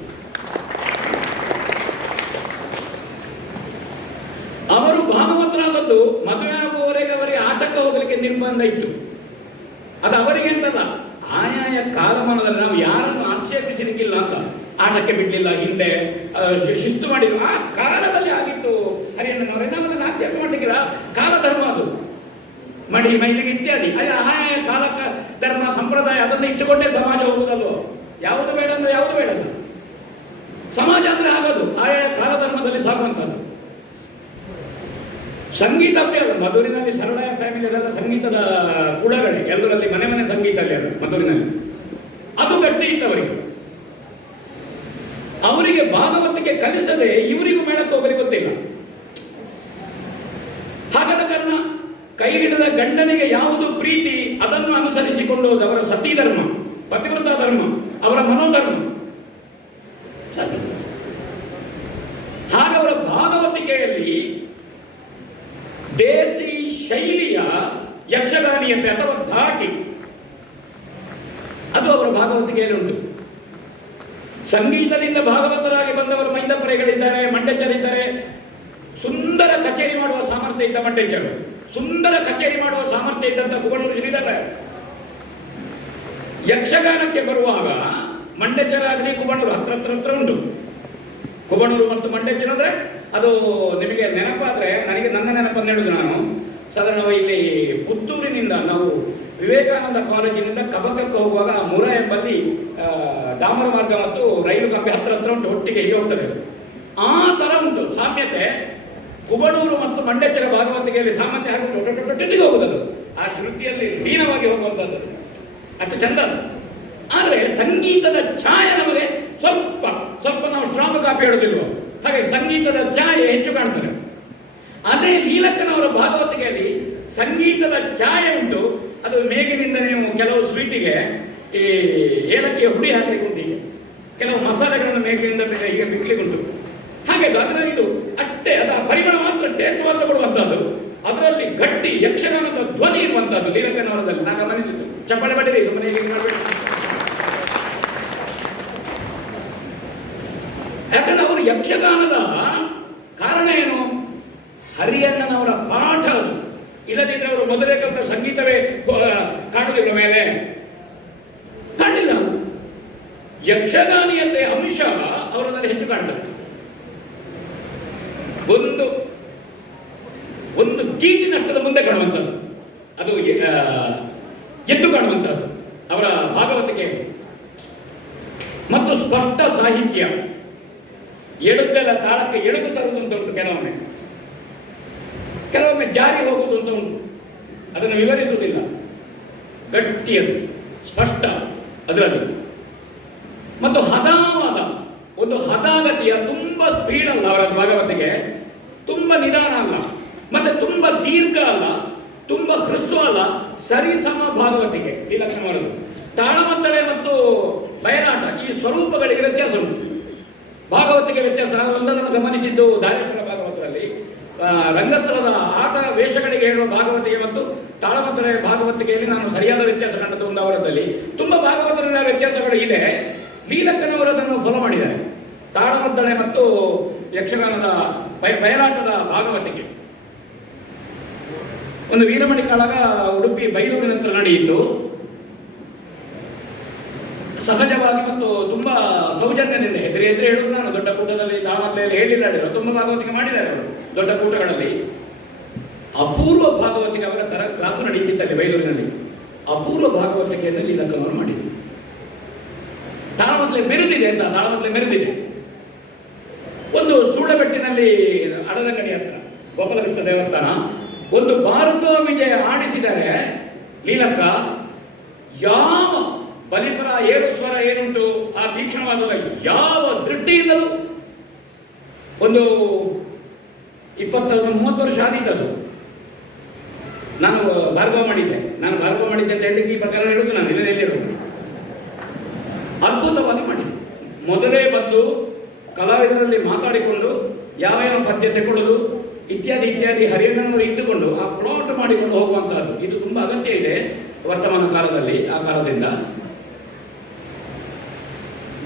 ಅವರು ಭಾಗವತರಾದದ್ದು ಮದುವೆ ಆಗುವವರೆಗೆ ಅವರಿಗೆ ಆಟಕ್ಕೆ ಹೋಗಲಿಕ್ಕೆ ನಿರ್ಬಂಧ ಇತ್ತು. ಅದು ಅವರಿಗೆ ಅಂತಲ್ಲ, ಆಯಾಯ ಕಾಲಮಾನದಲ್ಲಿ ನಾವು ಯಾರನ್ನು ಆಕ್ಷೇಪಿಸಲಿಕ್ಕಿಲ್ಲ ಅಂತ ಆಟಕ್ಕೆ ಬಿಡಲಿಲ್ಲ, ಹಿಂದೆ ಶಿಸ್ತು ಮಾಡಿದ್ರು. ಆ ಕಾಲದಲ್ಲಿ ಆಗಿತ್ತು ಹರಿಯಣ್ಣನವರೇ, ನಾವು ಅದನ್ನು ಆಕ್ಷೇಪ ಮಾಡಲಿಕ್ಕಿಲ್ಲ. ಕಾಲ ಧರ್ಮ ಅದು, ಮಡಿ ಮೈಲಿಗೆ ಇತ್ಯಾದಿ. ಆಯಾಯ ಕಾಲಕ್ಕ ಧರ್ಮ ಸಂಪ್ರದಾಯ ಅದನ್ನು ಇಟ್ಟುಕೊಂಡೇ ಸಮಾಜ ಹೋಗುವುದಲ್ವ. ಯಾವುದು ಬೇಡ ಅಂದ್ರೆ ಯಾವುದು ಬೇಡ, ಸಮಾಜ ಅಂದ್ರೆ ಆಗೋದು ಆಯಾಯ ಕಾಲ ಧರ್ಮದಲ್ಲಿ ಸಾಗುವಂಥದ್ದು. ಸಂಗೀತ ಅಭ್ಯಾಸ ಮಧುರಿನಲ್ಲಿ ಸರಳ ಫ್ಯಾಮಿಲಿ ಅದೆಲ್ಲ ಸಂಗೀತದ ಕುಳಗಡೆ, ಎಲ್ಲರಲ್ಲಿ ಮನೆ ಸಂಗೀತ ಅಲ್ಲಿ ಅದು ಮಧುರಿನಲ್ಲಿ ಅದು ಗಟ್ಟಿ ಇತ್ತವರಿಗೆ. ಅವರಿಗೆ ಭಾಗವತಿಕೆ ಕಲಿಸದೆ ಇವರಿಗೂ ಮೇಳಕ್ಕೆ ಹೋಗಲಿಕ್ಕೆ ಗೊತ್ತಿಲ್ಲ. ಹಾಗಾದ ಕಾರಣ ಕೈ ಹಿಡಿದ ಗಂಡನಿಗೆ ಯಾವುದು ಪ್ರೀತಿ ಅದನ್ನು ಅನುಸರಿಸಿಕೊಂಡು ಹೋದ ಅವರ ಸತಿ ಧರ್ಮ, ಪತಿವ್ರತ ಧರ್ಮ, ಅವರ ಮನೋಧರ್ಮ. ಹಾಗೆ ಅವರ ಭಾಗವತಿಕೆಯಲ್ಲಿ ದೇಸಿ ಶೈಲಿಯ ಯಕ್ಷಗಾನೀಯತೆ ಅಥವಾ ಧಾಟಿ ಅದು ಅವರ ಭಾಗವತಿಕೆಯಲ್ಲಿ ಉಂಟು. ಸಂಗೀತದಿಂದ ಭಾಗವತರಾಗಿ ಬಂದವರು ಮೈಂದಪರೆಗಳಿದ್ದಾರೆ, ಮಂಡೆಚ್ಚರಿದ್ದಾರೆ. ಸುಂದರ ಕಚೇರಿ ಮಾಡುವ ಸಾಮರ್ಥ್ಯ ಇದ್ದ ಮಂಡೆಚ್ಚರು, ಸುಂದರ ಕಚೇರಿ ಮಾಡುವ ಸಾಮರ್ಥ್ಯ ಇದ್ದಂತ ಕುಬಣೂರು ಇದ್ದಾರೆ. ಯಕ್ಷಗಾನಕ್ಕೆ ಬರುವಾಗ ಮಂಡೆಚ್ಚರಾಗಲಿ ಕುಬಣೂರು ಹತ್ರ ಉಂಟು. ಕುಬಣೂರು ಮತ್ತು ಮಂಡೆಚ್ಚರ ಅಂದ್ರೆ ಅದು ನಿಮಗೆ ನೆನಪಾದ್ರೆ, ನನಗೆ ನನ್ನ ನೆನಪನ್ನು ಹೇಳುದು, ನಾನು ಸಾಧಾರಣವಾಗಿ ಇಲ್ಲಿ ಪುತ್ತೂರಿನಿಂದ ನಾವು ವಿವೇಕಾನಂದ ಕಾಲೇಜಿನಿಂದ ಕಬಕಕ್ಕೆ ಹೋಗುವಾಗ ಮುರ ಎಂಬಲ್ಲಿ ಡಾಮರ ಮಾರ್ಗ ಮತ್ತು ರೈಲು ಕಂಬಿ ಹತ್ರ ಉಂಟು, ಒಟ್ಟಿಗೆ ಹೀಗೆ ಹೋಗ್ತದೆ. ಆ ತರ ಉಂಟು ಸಾಮ್ಯತೆ. ಕುಬಣೂರು ಮತ್ತು ಮಂಡೆಚ್ಚರ ಭಾಗವತಿಗೆಯಲ್ಲಿ ಸಾಮರ್ಥ್ಯ ಹಾಕಿ ಒಟ್ಟೊಟ್ಟಿಗೆ ಹೋಗುತ್ತದೆ. ಆ ಶ್ರುತಿಯಲ್ಲಿ ಲೀನವಾಗಿ ಹೋಗುವಂಥದ್ದು ಅಷ್ಟು ಚಂದ. ಆದರೆ ಸಂಗೀತದ ಛಾಯೆ ನಮಗೆ ಸ್ವಲ್ಪ ನಾವು ಸ್ಟ್ರಾಂಗ್ ಕಾಪಿ ಹೇಳೋದಿಲ್ವ, ಹಾಗೆ ಸಂಗೀತದ ಛಾಯೆ ಹೆಚ್ಚು ಕಾಣ್ತಾರೆ. ಅದೇ ಲೀಲಕ್ಕನವರ ಭಾಗವತಿಗೆಯಲ್ಲಿ ಸಂಗೀತದ ಛಾಯೆ ಉಂಟು. ಅದು ಮೇಗಿನಿಂದ ನೀವು ಕೆಲವು ಸ್ವೀಟಿಗೆ ಈ ಏಲಕ್ಕಿಯ ಹುಡಿ ಹಾಕಲಿಕ್ಕೆ ಉಂಟು, ಹೀಗೆ ಕೆಲವು ಮಸಾಲೆಗಳನ್ನು ಮೇಗಿನಿಂದ ಹೀಗೆ ಬಿಕ್ಲಿಕ್ಕೆ ಉಂಟು. ಹಾಗೆ ಅದರ ಇದು ಅಷ್ಟೇ, ಅದ ಪರಿಮಳ ಮಾತ್ರ, ಟೇಸ್ಟ್ ಮಾತ್ರ ಕೊಡುವಂಥದ್ದು. ಅದರಲ್ಲಿ ಗಟ್ಟಿ ಯಕ್ಷಗಾನದ ಧ್ವನಿ ಇರುವಂಥದ್ದು ಲೀಲಕ್ಕನವರದಲ್ಲಿ ನಾನು ಗಮನಿಸಿದ್ದು. ಚಪ್ಪಾಳೆ ಬಡಿರಿ, ಸುಮ್ಮನೆ ಹೀಗೆ ಮಾಡಬೇಡಿ. ಯಾಕಂದ್ರೆ ಅವರು ಯಕ್ಷಗಾನದ ಕಾರಣ ಏನು? ಹರಿಯಣ್ಣನವರ ಪಾಠ. ಇಲ್ಲದಿದ್ದರೆ ಅವರು ಮೊದಲೇ ಕಲಿತ ಸಂಗೀತವೇ ಕಾಣುವುದಿಲ್ಲ, ಮೇಲೆ ಕಾಣಿಲ್ಲ. ಯಕ್ಷಗಾನೀಯತೆ ಅಂಶ ಅವರಲ್ಲಿ ಹೆಚ್ಚು ಕಾಣ್ತದೆ. ಒಂದು ಗೀಟಿನಷ್ಟದ ಮುಂದೆ ಕಾಣುವಂಥದ್ದು, ಅದು ಎದ್ದು ಕಾಣುವಂಥದ್ದು ಅವರ ಭಾಗವತಿಕೆ. ಮತ್ತು ಸ್ಪಷ್ಟ ಸಾಹಿತ್ಯ, ಎಳುತ್ತೆಲ್ಲ ತಾಳಕ್ಕೆ ಎಳೆದು ತರುವುದು ಅಂತ ಉಂಟು, ಕೆಲವೊಮ್ಮೆ ಜಾರಿ ಹೋಗುವುದು ಅಂತ ಉಂಟು, ಅದನ್ನು ವಿವರಿಸುವುದಿಲ್ಲ. ಗಟ್ಟಿಯದು, ಸ್ಪಷ್ಟ ಅದರಲ್ಲಿ. ಮತ್ತು ಹದಾವಾದ, ಒಂದು ಹದಾಗತಿಯ, ತುಂಬ ಸ್ಪೀಡ್ ಅಲ್ಲ ಅವರ ಭಾಗವತಿಗೆ, ತುಂಬ ನಿಧಾನ ಅಲ್ಲ, ಮತ್ತೆ ತುಂಬ ದೀರ್ಘ ಅಲ್ಲ, ತುಂಬ ಹ್ರಸ್ವ ಅಲ್ಲ, ಸರಿಸಮ ಭಾಗವತಿಗೆ ಈ ಲಕ್ಷಣ ಮಾಡೋದು. ತಾಳಮದ್ದಳೆ ಮತ್ತು ಬಯಲಾಟ ಈ ಸ್ವರೂಪಗಳಿಗೆ ವ್ಯತ್ಯಾಸ ಉಂಟು, ಭಾಗವತಿಗೆ ವ್ಯತ್ಯಾಸ. ನಾನು ಒಂದನ್ನು ಗಮನಿಸಿದ್ದು ಧಾರೇಶ್ವರ ಭಾಗವತರಲ್ಲಿ, ರಂಗಸ್ಥಳದ ಆಟ ವೇಷಗಳಿಗೆ ಹೇಳುವ ಭಾಗವತಿಗೆ ಮತ್ತು ತಾಳಮದ್ದಳೆ ಭಾಗವತಿಗೆಯಲ್ಲಿ ನಾನು ಸರಿಯಾದ ವ್ಯತ್ಯಾಸ ಕಂಡದ್ದು ಒಂದು ಅವರದಲ್ಲಿ. ತುಂಬ ಭಾಗವತನ ವ್ಯತ್ಯಾಸಗಳು ಇದೆ. ಲೀಲಕ್ಕನವರು ಅದನ್ನು ಫಾಲೋ ಮಾಡಿದ್ದಾರೆ. ತಾಳಮದ್ದಳೆ ಮತ್ತು ಯಕ್ಷಗಾನದ ಬಯಲಾಟದ ಭಾಗವತಿಗೆ ಒಂದು ವೀರಮಣಿ ಕಾಳಗ ಉಡುಪಿ ಬೈಲೂರಿನಂತರ ನಡೆಯಿತು. ಸಹಜವಾಗಿ ಮತ್ತು ತುಂಬ ಸೌಜನ್ಯದಿಂದ ಎದುರು ಹೇಳುದು. ನಾನು ದೊಡ್ಡ ಕೂಟದಲ್ಲಿ ತಾಳಮದ್ದಳೆಯಲ್ಲಿ ಹೇಳಿಲ್ಲ, ತುಂಬ ಭಾಗವತಿಗೆ ಮಾಡಿದ್ದಾರೆ ಅವರು ದೊಡ್ಡ ಕೂಟಗಳಲ್ಲಿ. ಅಪೂರ್ವ ಭಾಗವತಿಗೆ ಅವರ ತರ ಕ್ಲಾಸು ನಡೆಯುತ್ತಿತ್ತಲ್ಲಿ ಬೈಲೂರಿನಲ್ಲಿ. ಅಪೂರ್ವ ಭಾಗವತಿಕೆಯನ್ನು ಲೀಲಕ್ಕನವರು ಮಾಡಿದರು. ತಾಳಮದ್ದಳೆ ಮೆರೆದಿದೆ ಅಂತ, ತಾಳಮದ್ದಳೆ ಮೆರೆದಿದೆ. ಒಂದು ಸೂಳಬೆಟ್ಟಿನಲ್ಲಿ ಅಡದಂಗಡಿ ಹತ್ರ ಗೋಪಾಲಕೃಷ್ಣ ದೇವಸ್ಥಾನ, ಒಂದು ಭಾರತ ವಿಜಯ ಆಡಿಸಿದರೆ ಲೀಲಕ್ಕ ಯಾವ ಬಲಿಪರ ಏರು ಸ್ವರ ಏನುಂಟು ಆ ತೀಕ್ಷ್ಣವಾದ ಯಾವ ದೃಷ್ಟಿಯಿಂದಲೂ ಒಂದು 20-30 ವರ್ಷ ಆದೀತದು. ನಾನು ಭಾರ್ಗವ ಮಾಡಿದ್ದೆ ಅಂತ ಹೇಳಲಿಕ್ಕೆ ಈ ಪ್ರಕಾರ ಹೇಳುದು, ನಾನು ಇಲ್ಲದೆ ಹೇಳುದು. ಅದ್ಭುತವಾಗಿ ಮಾಡಿದೆ. ಮೊದಲೇ ಬಂದು ಕಲಾವಿದರಲ್ಲಿ ಮಾತಾಡಿಕೊಂಡು ಯಾವ ಪದ್ಯ ತೆಕೊಳ್ಳುವುದು ಇತ್ಯಾದಿ ಹರಿಯಣ್ಣನವರು ಇಟ್ಟುಕೊಂಡು ಆ ಪ್ಲಾಟ್ ಮಾಡಿಕೊಂಡು ಹೋಗುವಂತಹದ್ದು ಇದು ತುಂಬ ಅಗತ್ಯ ಇದೆ ವರ್ತಮಾನ ಕಾಲದಲ್ಲಿ. ಆ ಕಾಲದಿಂದ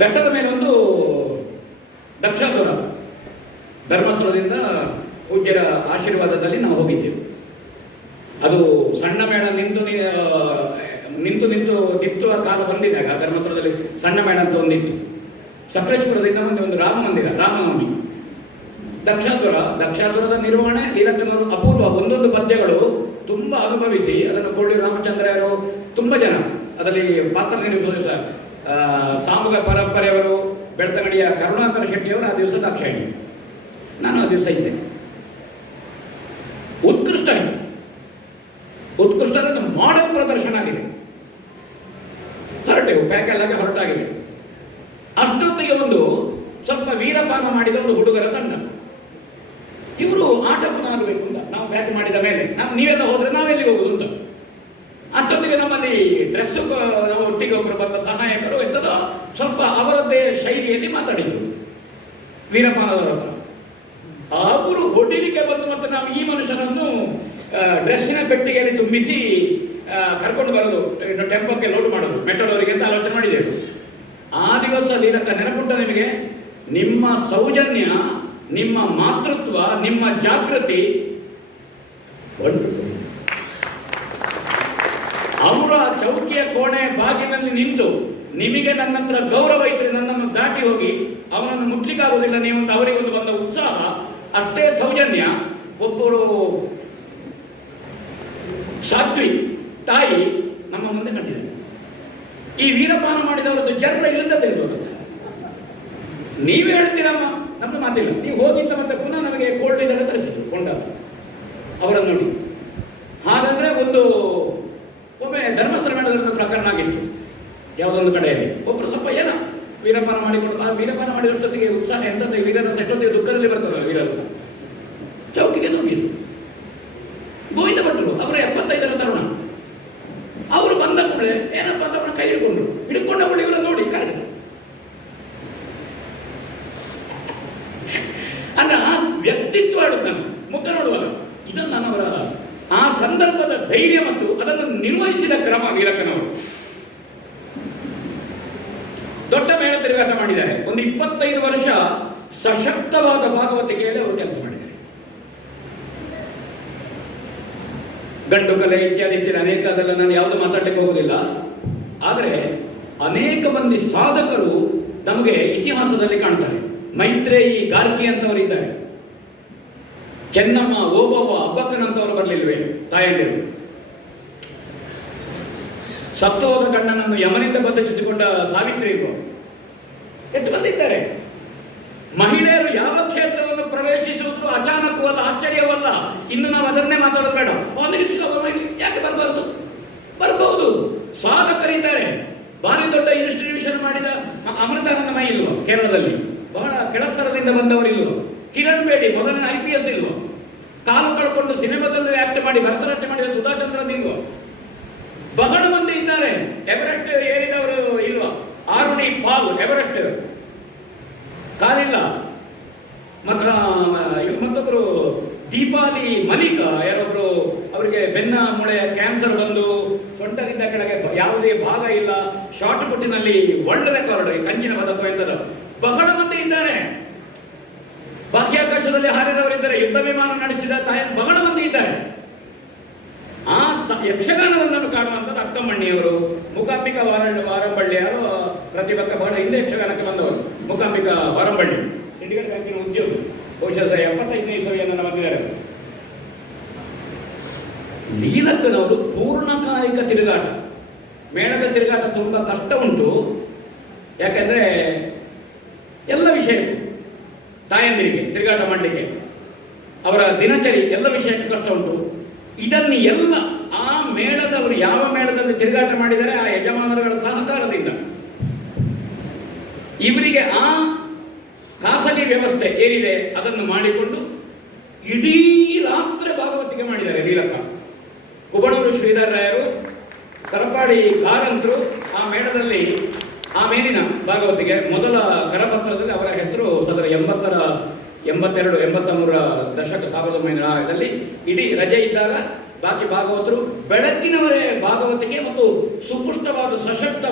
ಘಟ್ಟದ ಮೇಲೆ ಒಂದು ದಕ್ಷಾಧುರ ಧರ್ಮಸ್ಥಳದಿಂದ ಪೂಜ್ಯರ ಆಶೀರ್ವಾದದಲ್ಲಿ ನಾವು ಹೋಗಿದ್ದೆವು. ಅದು ಸಣ್ಣ ಮೇಳ ನಿಂತು ಆ ಕಾಲ ಬಂದಿದ್ದಾಗ ಧರ್ಮಸ್ಥಳದಲ್ಲಿ ಸಣ್ಣ ಮೇಳ ಅಂತ ಒಂದಿತ್ತು. ಸಕಲೇಶ್ಪುರದಿಂದ ಒಂದು ರಾಮ ಮಂದಿರ, ರಾಮನವಮಿ, ದಕ್ಷಾಧುರದ ನಿರ್ವಹಣೆ ಲೀಲಕ್ಕನವರು ಅಪೂರ್ವ. ಒಂದೊಂದು ಪದ್ಯಗಳು ತುಂಬ ಅನುಭವಿಸಿ ಅದನ್ನು ಕೊಳ್ಳಿ ರಾಮಚಂದ್ರರು ತುಂಬ ಜನ ಅದರಲ್ಲಿ ಪಾತ್ರ ನಿರ್ವಹಿಸುವ ಸಾಮೂಹಿಕ ಪರಂಪರೆಯವರು, ಬೆಳ್ತಂಗಡಿಯ ಕರುಣಾಕರ ಶೆಟ್ಟಿಯವರು ಆ ದಿವಸ ದಾಕ್ಷಾಯಿಣಿ, ನಾನು ಆ ದಿವಸ ಇದ್ದೆ. ಉತ್ಕೃಷ್ಟ ಆಯಿತು. ಉತ್ಕೃಷ್ಟದ ಮಾಡೆಲ್ ಪ್ರದರ್ಶನ ಆಗಿದೆ. ಹೊರಟೆವು, ಪ್ಯಾಕೆಲ್ಲಾಗಿ ಹೊರಟಾಗಿದೆ. ಅಷ್ಟೊತ್ತಿಗೆ ಒಂದು ಸ್ವಲ್ಪ ವೀರಪಾನ ಮಾಡಿದ ಒಂದು ಹುಡುಗರ ತಂಡ. ಇವರು ಆಟ ಪುನಃ ಆಗಬೇಕು ಅಂತ ನಾವು ಪ್ಯಾಕ್ ಮಾಡಿದ ಮೇಲೆ ನೀವೆಲ್ಲ ಹೋದ್ರೆ ನಾವೆಲ್ಲಿಗೆ ಹೋಗುದು ಅಂತ. ಅಷ್ಟೊತ್ತಿಗೆ ನಮ್ಮಲ್ಲಿ ಡ್ರೆಸ್ ಒಟ್ಟಿಗೆ ಒಬ್ಬರು ಬಂದ ಸಹಾಯಕರು ಎತ್ತದ ಸ್ವಲ್ಪ ಅವರದ್ದೇ ಶೈಲಿಯಲ್ಲಿ ಮಾತಾಡಿದರು ವೀರಪಾನದವರ ಹತ್ರ. ಅವರು ಹೊಡಿಲಿಕ್ಕೆ ಬಂದು ಮತ್ತೆ ನಾವು ಈ ಮನುಷ್ಯನನ್ನು ಡ್ರೆಸ್ಸಿನ ಪೆಟ್ಟಿಗೆಯಲ್ಲಿ ತುಂಬಿಸಿ ಕರ್ಕೊಂಡು ಬರೋದು, ಟೆಂಪೋಕ್ಕೆ ಲೋಡ್ ಮಾಡೋದು ಮೆಟ್ರೋದವರಿಗೆ ಅಂತ ಆಲೋಚನೆ ಮಾಡಿದೆವು. ಆ ದಿವಸ ದಿವಸ ಲೀಲಕ್ಕ ನೆನಪುಂಟ ನಿಮಗೆ? ನಿಮ್ಮ ಸೌಜನ್ಯ, ನಿಮ್ಮ ಮಾತೃತ್ವ, ನಿಮ್ಮ ಜಾಗೃತಿ ವಂಡರ್ಫುಲ್. ಅವರ ಚೌಕಿಯ ಕೋಣೆ ಬಾಗಿಲಲ್ಲಿ ನಿಂತು ನಿಮಗೆ ನನ್ನ ಹತ್ರ ಗೌರವ ಇದ್ರೆ ನನ್ನನ್ನು ದಾಟಿ ಹೋಗಿ ಅವನನ್ನು ಮುಟ್ಲಿಕ್ಕಾಗೋದಿಲ್ಲ ನೀವು ಅಂತ ಅವರಿಗೊಂದು ಬಂದ ಉತ್ಸಾಹ, ಅಷ್ಟೇ ಸೌಜನ್ಯ. ಒಬ್ಬರು ಸಾಧ್ವಿ ತಾಯಿ ನಮ್ಮ ಮುಂದೆ ಕಂಡಿದೆ. ಈ ವೀರಪಾನ ಮಾಡಿದವರದ್ದು ಜಗಳ ಇಲ್ಲದೆ ಇರೋದು. ನೀವೇ ಹೇಳ್ತೀರಮ್ಮ, ನಮ್ದು ಮಾತಿಲ್ಲ, ನೀವು ಹೋಗಿಂತ ಮತ್ತೆ ಪುನಃ ನಮಗೆ ಕೋಲ್ಡ್ ಇದೆಲ್ಲ ತರಿಸಿದ್ರು ಕೊಂಡ ಅವರನ್ನು ನೋಡಿ. ಹಾಗಾದ್ರೆ ಒಮ್ಮೆ ಧರ್ಮಸ್ಥಳ ಮೇಳದ ಪ್ರಕರಣ ಆಗಿತ್ತು ಯಾವುದೊಂದು ಕಡೆಯಲ್ಲಿ. ಒಬ್ಬರು ಸ್ವಲ್ಪ ಏನೋ ವೀರಪಾನ ಮಾಡಿಕೊಂಡು, ಆ ವೀರಪಾನ ಮಾಡಿದ ಜೊತೆಗೆ ಉತ್ಸಾಹ ಎಂತದ್ದು, ವೀರರಸ ಎಷ್ಟೊತ್ತಿಗೆ ದುಃಖದಲ್ಲಿ ಬರ್ತದಲ್ಲ ವೀರರಸ, ಚೌಕಿಗೆ ನುಗ್ಗಿರು. ಗೋವಿಂದ ಭಟ್ರು ಅವರ 75ರ ತರುಣ, ಅವರು ಬಂದ ಕೂಡಲೇ ಏನಪ್ಪ ಅಂತ ಅವನ ಕೈ ಹಿಡ್ಕೊಂಡ ಕೂಡಲೇ ಇವರ ನೋಡಿ ಕರೆದು ಅಂದ್ರೆ ಆ ವ್ಯಕ್ತಿತ್ವ ಹೇಳುತ್ತಾನೆ, ಮುಖ ನೋಡುವಾಗ. ಇದನ್ನು ಅವರ ಆ ಸಂದರ್ಭದ ಧೈರ್ಯ ಮತ್ತು ಅದನ್ನು ನಿರ್ವಹಿಸಿದ ಕ್ರಮ ವೀರಕ್ಕನವರು. ದೊಡ್ಡ ಮೇಳ ತಿರುಗಾಟ ಮಾಡಿದ್ದಾರೆ. ಒಂದು 25 ವರ್ಷ ಸಶಕ್ತವಾದ ಭಾಗವತಿಕೆಯಲ್ಲಿ ಅವರು ಕೆಲಸ ಮಾಡಿದ್ದಾರೆ. ಗಂಡು ಕಲೆ ಇತ್ಯಾದಿ ಇತ್ಯಾದಿ ಅನೇಕ, ಅದೆಲ್ಲ ನಾನು ಯಾವುದು ಮಾತಾಡ್ಲಿಕ್ಕೆ ಹೋಗುವುದಿಲ್ಲ. ಆದರೆ ಅನೇಕ ಮಂದಿ ಸಾಧಕರು ನಮಗೆ ಇತಿಹಾಸದಲ್ಲಿ ಕಾಣ್ತಾರೆ. ಮೈತ್ರೇಯಿ, ಗಾರ್ಗಿ ಅಂತವರು ಇದ್ದಾರೆ. ಚೆನ್ನಮ್ಮ, ಓಬವ್ವ, ಅಬ್ಬಕ್ಕನಂತವರು ಬರಲಿಲ್ವೇ ತಾಯಂದಿರು? ಸತ್ತೋದ ಗಂಡನನ್ನು ಯಮನಿಂದ ಬದಲಿಸಿಕೊಂಡ ಸಾವಿತ್ರಿ ಎಷ್ಟು ಬಂದಿದ್ದಾರೆ. ಮಹಿಳೆಯರು ಯಾವ ಕ್ಷೇತ್ರವನ್ನು ಪ್ರವೇಶಿಸುವುದು ಅಚಾನಕವಲ್ಲ, ಆಶ್ಚರ್ಯವಲ್ಲ. ಇನ್ನು ನಾವು ಅದನ್ನೇ ಮಾತಾಡೋದು ಬೇಡ. ಒಂದು ನಿಮಿಷ ಯಾಕೆ ಬರಬಾರದು? ಬರಬಹುದು. ಸಾಧಕರಿದ್ದಾರೆ. ಭಾರಿ ದೊಡ್ಡ ಇನ್ಸ್ಟಿಟ್ಯೂಷನ್ ಮಾಡಿದ ಅಮೃತಾನಂದ ಮೈ ಇಲ್ವೋ ಕೇರಳದಲ್ಲಿ? ಬಹಳ ಕೆಳಸ್ತರದಿಂದ ಬಂದವರಿಲ್ವೋ? ಕಿರಣ್ ಬೇಡಿ ಮೊದಲಿನ IPS ಇಲ್ವೋ? ಕಾಲು ಕಳ್ಕೊಂಡು ಸಿನಿಮಾದಲ್ಲಿ ಆಕ್ಟ್ ಮಾಡಿ ಭರತನಾಟ್ಯ ಮಾಡಿದ ಸುಧಾಚಂದ್ರನ್ ಇಲ್ವೋ? ಬಹಳ ಮಂದಿ ಇದ್ದಾರೆ. ಎವರೆಸ್ಟ್ ಏರಿದವರು ಇಲ್ವಾ? ಆರುಣಿ ಪಾಲ್ ಎವರೆಸ್ಟ್ ಕಾಲಿಲ್ಲ. ಮತ್ತೊಬ್ಬರು ದೀಪಾಲಿ ಮಲಿಕ ಯಾರೊಬ್ರು, ಅವರಿಗೆ ಬೆನ್ನ ಮೂಳೆಯ ಕ್ಯಾನ್ಸರ್ ಬಂದು ಸೊಂಟದಿಂದ ಕೆಳಗೆ ಯಾವುದೇ ಭಾಗ ಇಲ್ಲ, ಶಾರ್ಟ್ ಪುಟ್ಟಿನಲ್ಲಿ ವರ್ಲ್ಡ್ ರೆಕಾರ್ಡ್, ಕಂಚಿನ ಪದಕ ಎಂದರು. ಬಹಳ ಮಂದಿ ಇದ್ದಾರೆ. ಬಾಹ್ಯಾಕಾಶದಲ್ಲಿ ಹಾರಿದವರಿದ್ದಾರೆ. ಯುದ್ಧ ವಿಮಾನ ನಡೆಸಿದ ಬಹಳ ಮಂದಿ ಇದ್ದಾರೆ. ಆ ಯಕ್ಷಗಾನವನ್ನು ಕಾಣುವಂಥದ್ದು ಅಕ್ಕಮ್ಮಣ್ಣಿಯವರು, ಮೂಕಾಂಬಿಕಾ ವಾರಂಬಳ್ಳಿ, ಯಾರೋ ಪ್ರತಿಭಕ್ಕ ಬಹಳ ಹಿಂದೆ ಯಕ್ಷಗಾನಕ್ಕೆ ಬಂದವರು. ಮೂಕಾಂಬಿಕಾ ವಾರಂಬಳ್ಳಿ ಸಿಂಡಿಕೇಟ್ ಬ್ಯಾಂಕಿನ ಉದ್ಯೋಗಿ, ಬಹುಶಃ 75ನೇ ಇಸವಿಯನ್ನು ಬಂದಿದ್ದಾರೆ. ಲೀಲಕ್ಕನವರು ಪೂರ್ಣಕಾಲಿಕ ತಿರುಗಾಟ, ಮೇಳದ ತಿರುಗಾಟ ತುಂಬ ಕಷ್ಟ ಉಂಟು. ಯಾಕೆಂದ್ರೆ ಎಲ್ಲ ವಿಷಯಕ್ಕೂ ತಾಯಂದಿರಿಗೆ ತಿರುಗಾಟ ಮಾಡಲಿಕ್ಕೆ ಅವರ ದಿನಚರಿ ಎಲ್ಲ ವಿಷಯಕ್ಕೂ ಕಷ್ಟ ಉಂಟು. ಇದನ್ನು ಎಲ್ಲ ಆ ಮೇಳದವರು ಯಾವ ಮೇಳದಲ್ಲಿ ತಿರುಗಾಟ ಮಾಡಿದರೆ ಆ ಯಜಮಾನರುಗಳ ಸಹಕಾರದಿಂದ ಇವರಿಗೆ ಆ ಖಾಸಗಿ ವ್ಯವಸ್ಥೆ ಏನಿದೆ ಅದನ್ನು ಮಾಡಿಕೊಂಡು ಇಡೀ ರಾತ್ರಿ ಭಾಗವತಿಕೆ ಮಾಡಿದ್ದಾರೆ ಲೀಲಕ್ಕ. ಕುಬಣೂರು ಶ್ರೀಧರ ರಾಯರು, ಸರಪಾಡಿ ಕಾರಂತರು ಆ ಮೇಳದಲ್ಲಿ ಆ ಮೇಲಿನ ಭಾಗವತಿಗೆ ಮೊದಲ ಕರಪತ್ರದಲ್ಲಿ ಅವರ ಹೆಸರು 82, 83 ದಶಕ 1900 ಇಡೀ ರಜೆ ಇದ್ದಾಗ ಬಾಕಿ ಭಾಗವತರು ಬೆಳಗ್ಗಿನವರೇ ಭಾಗವತಿಕೆ ಮತ್ತು ಸುಪುಷ್ಟವಾದ ಸಶಕ್ತ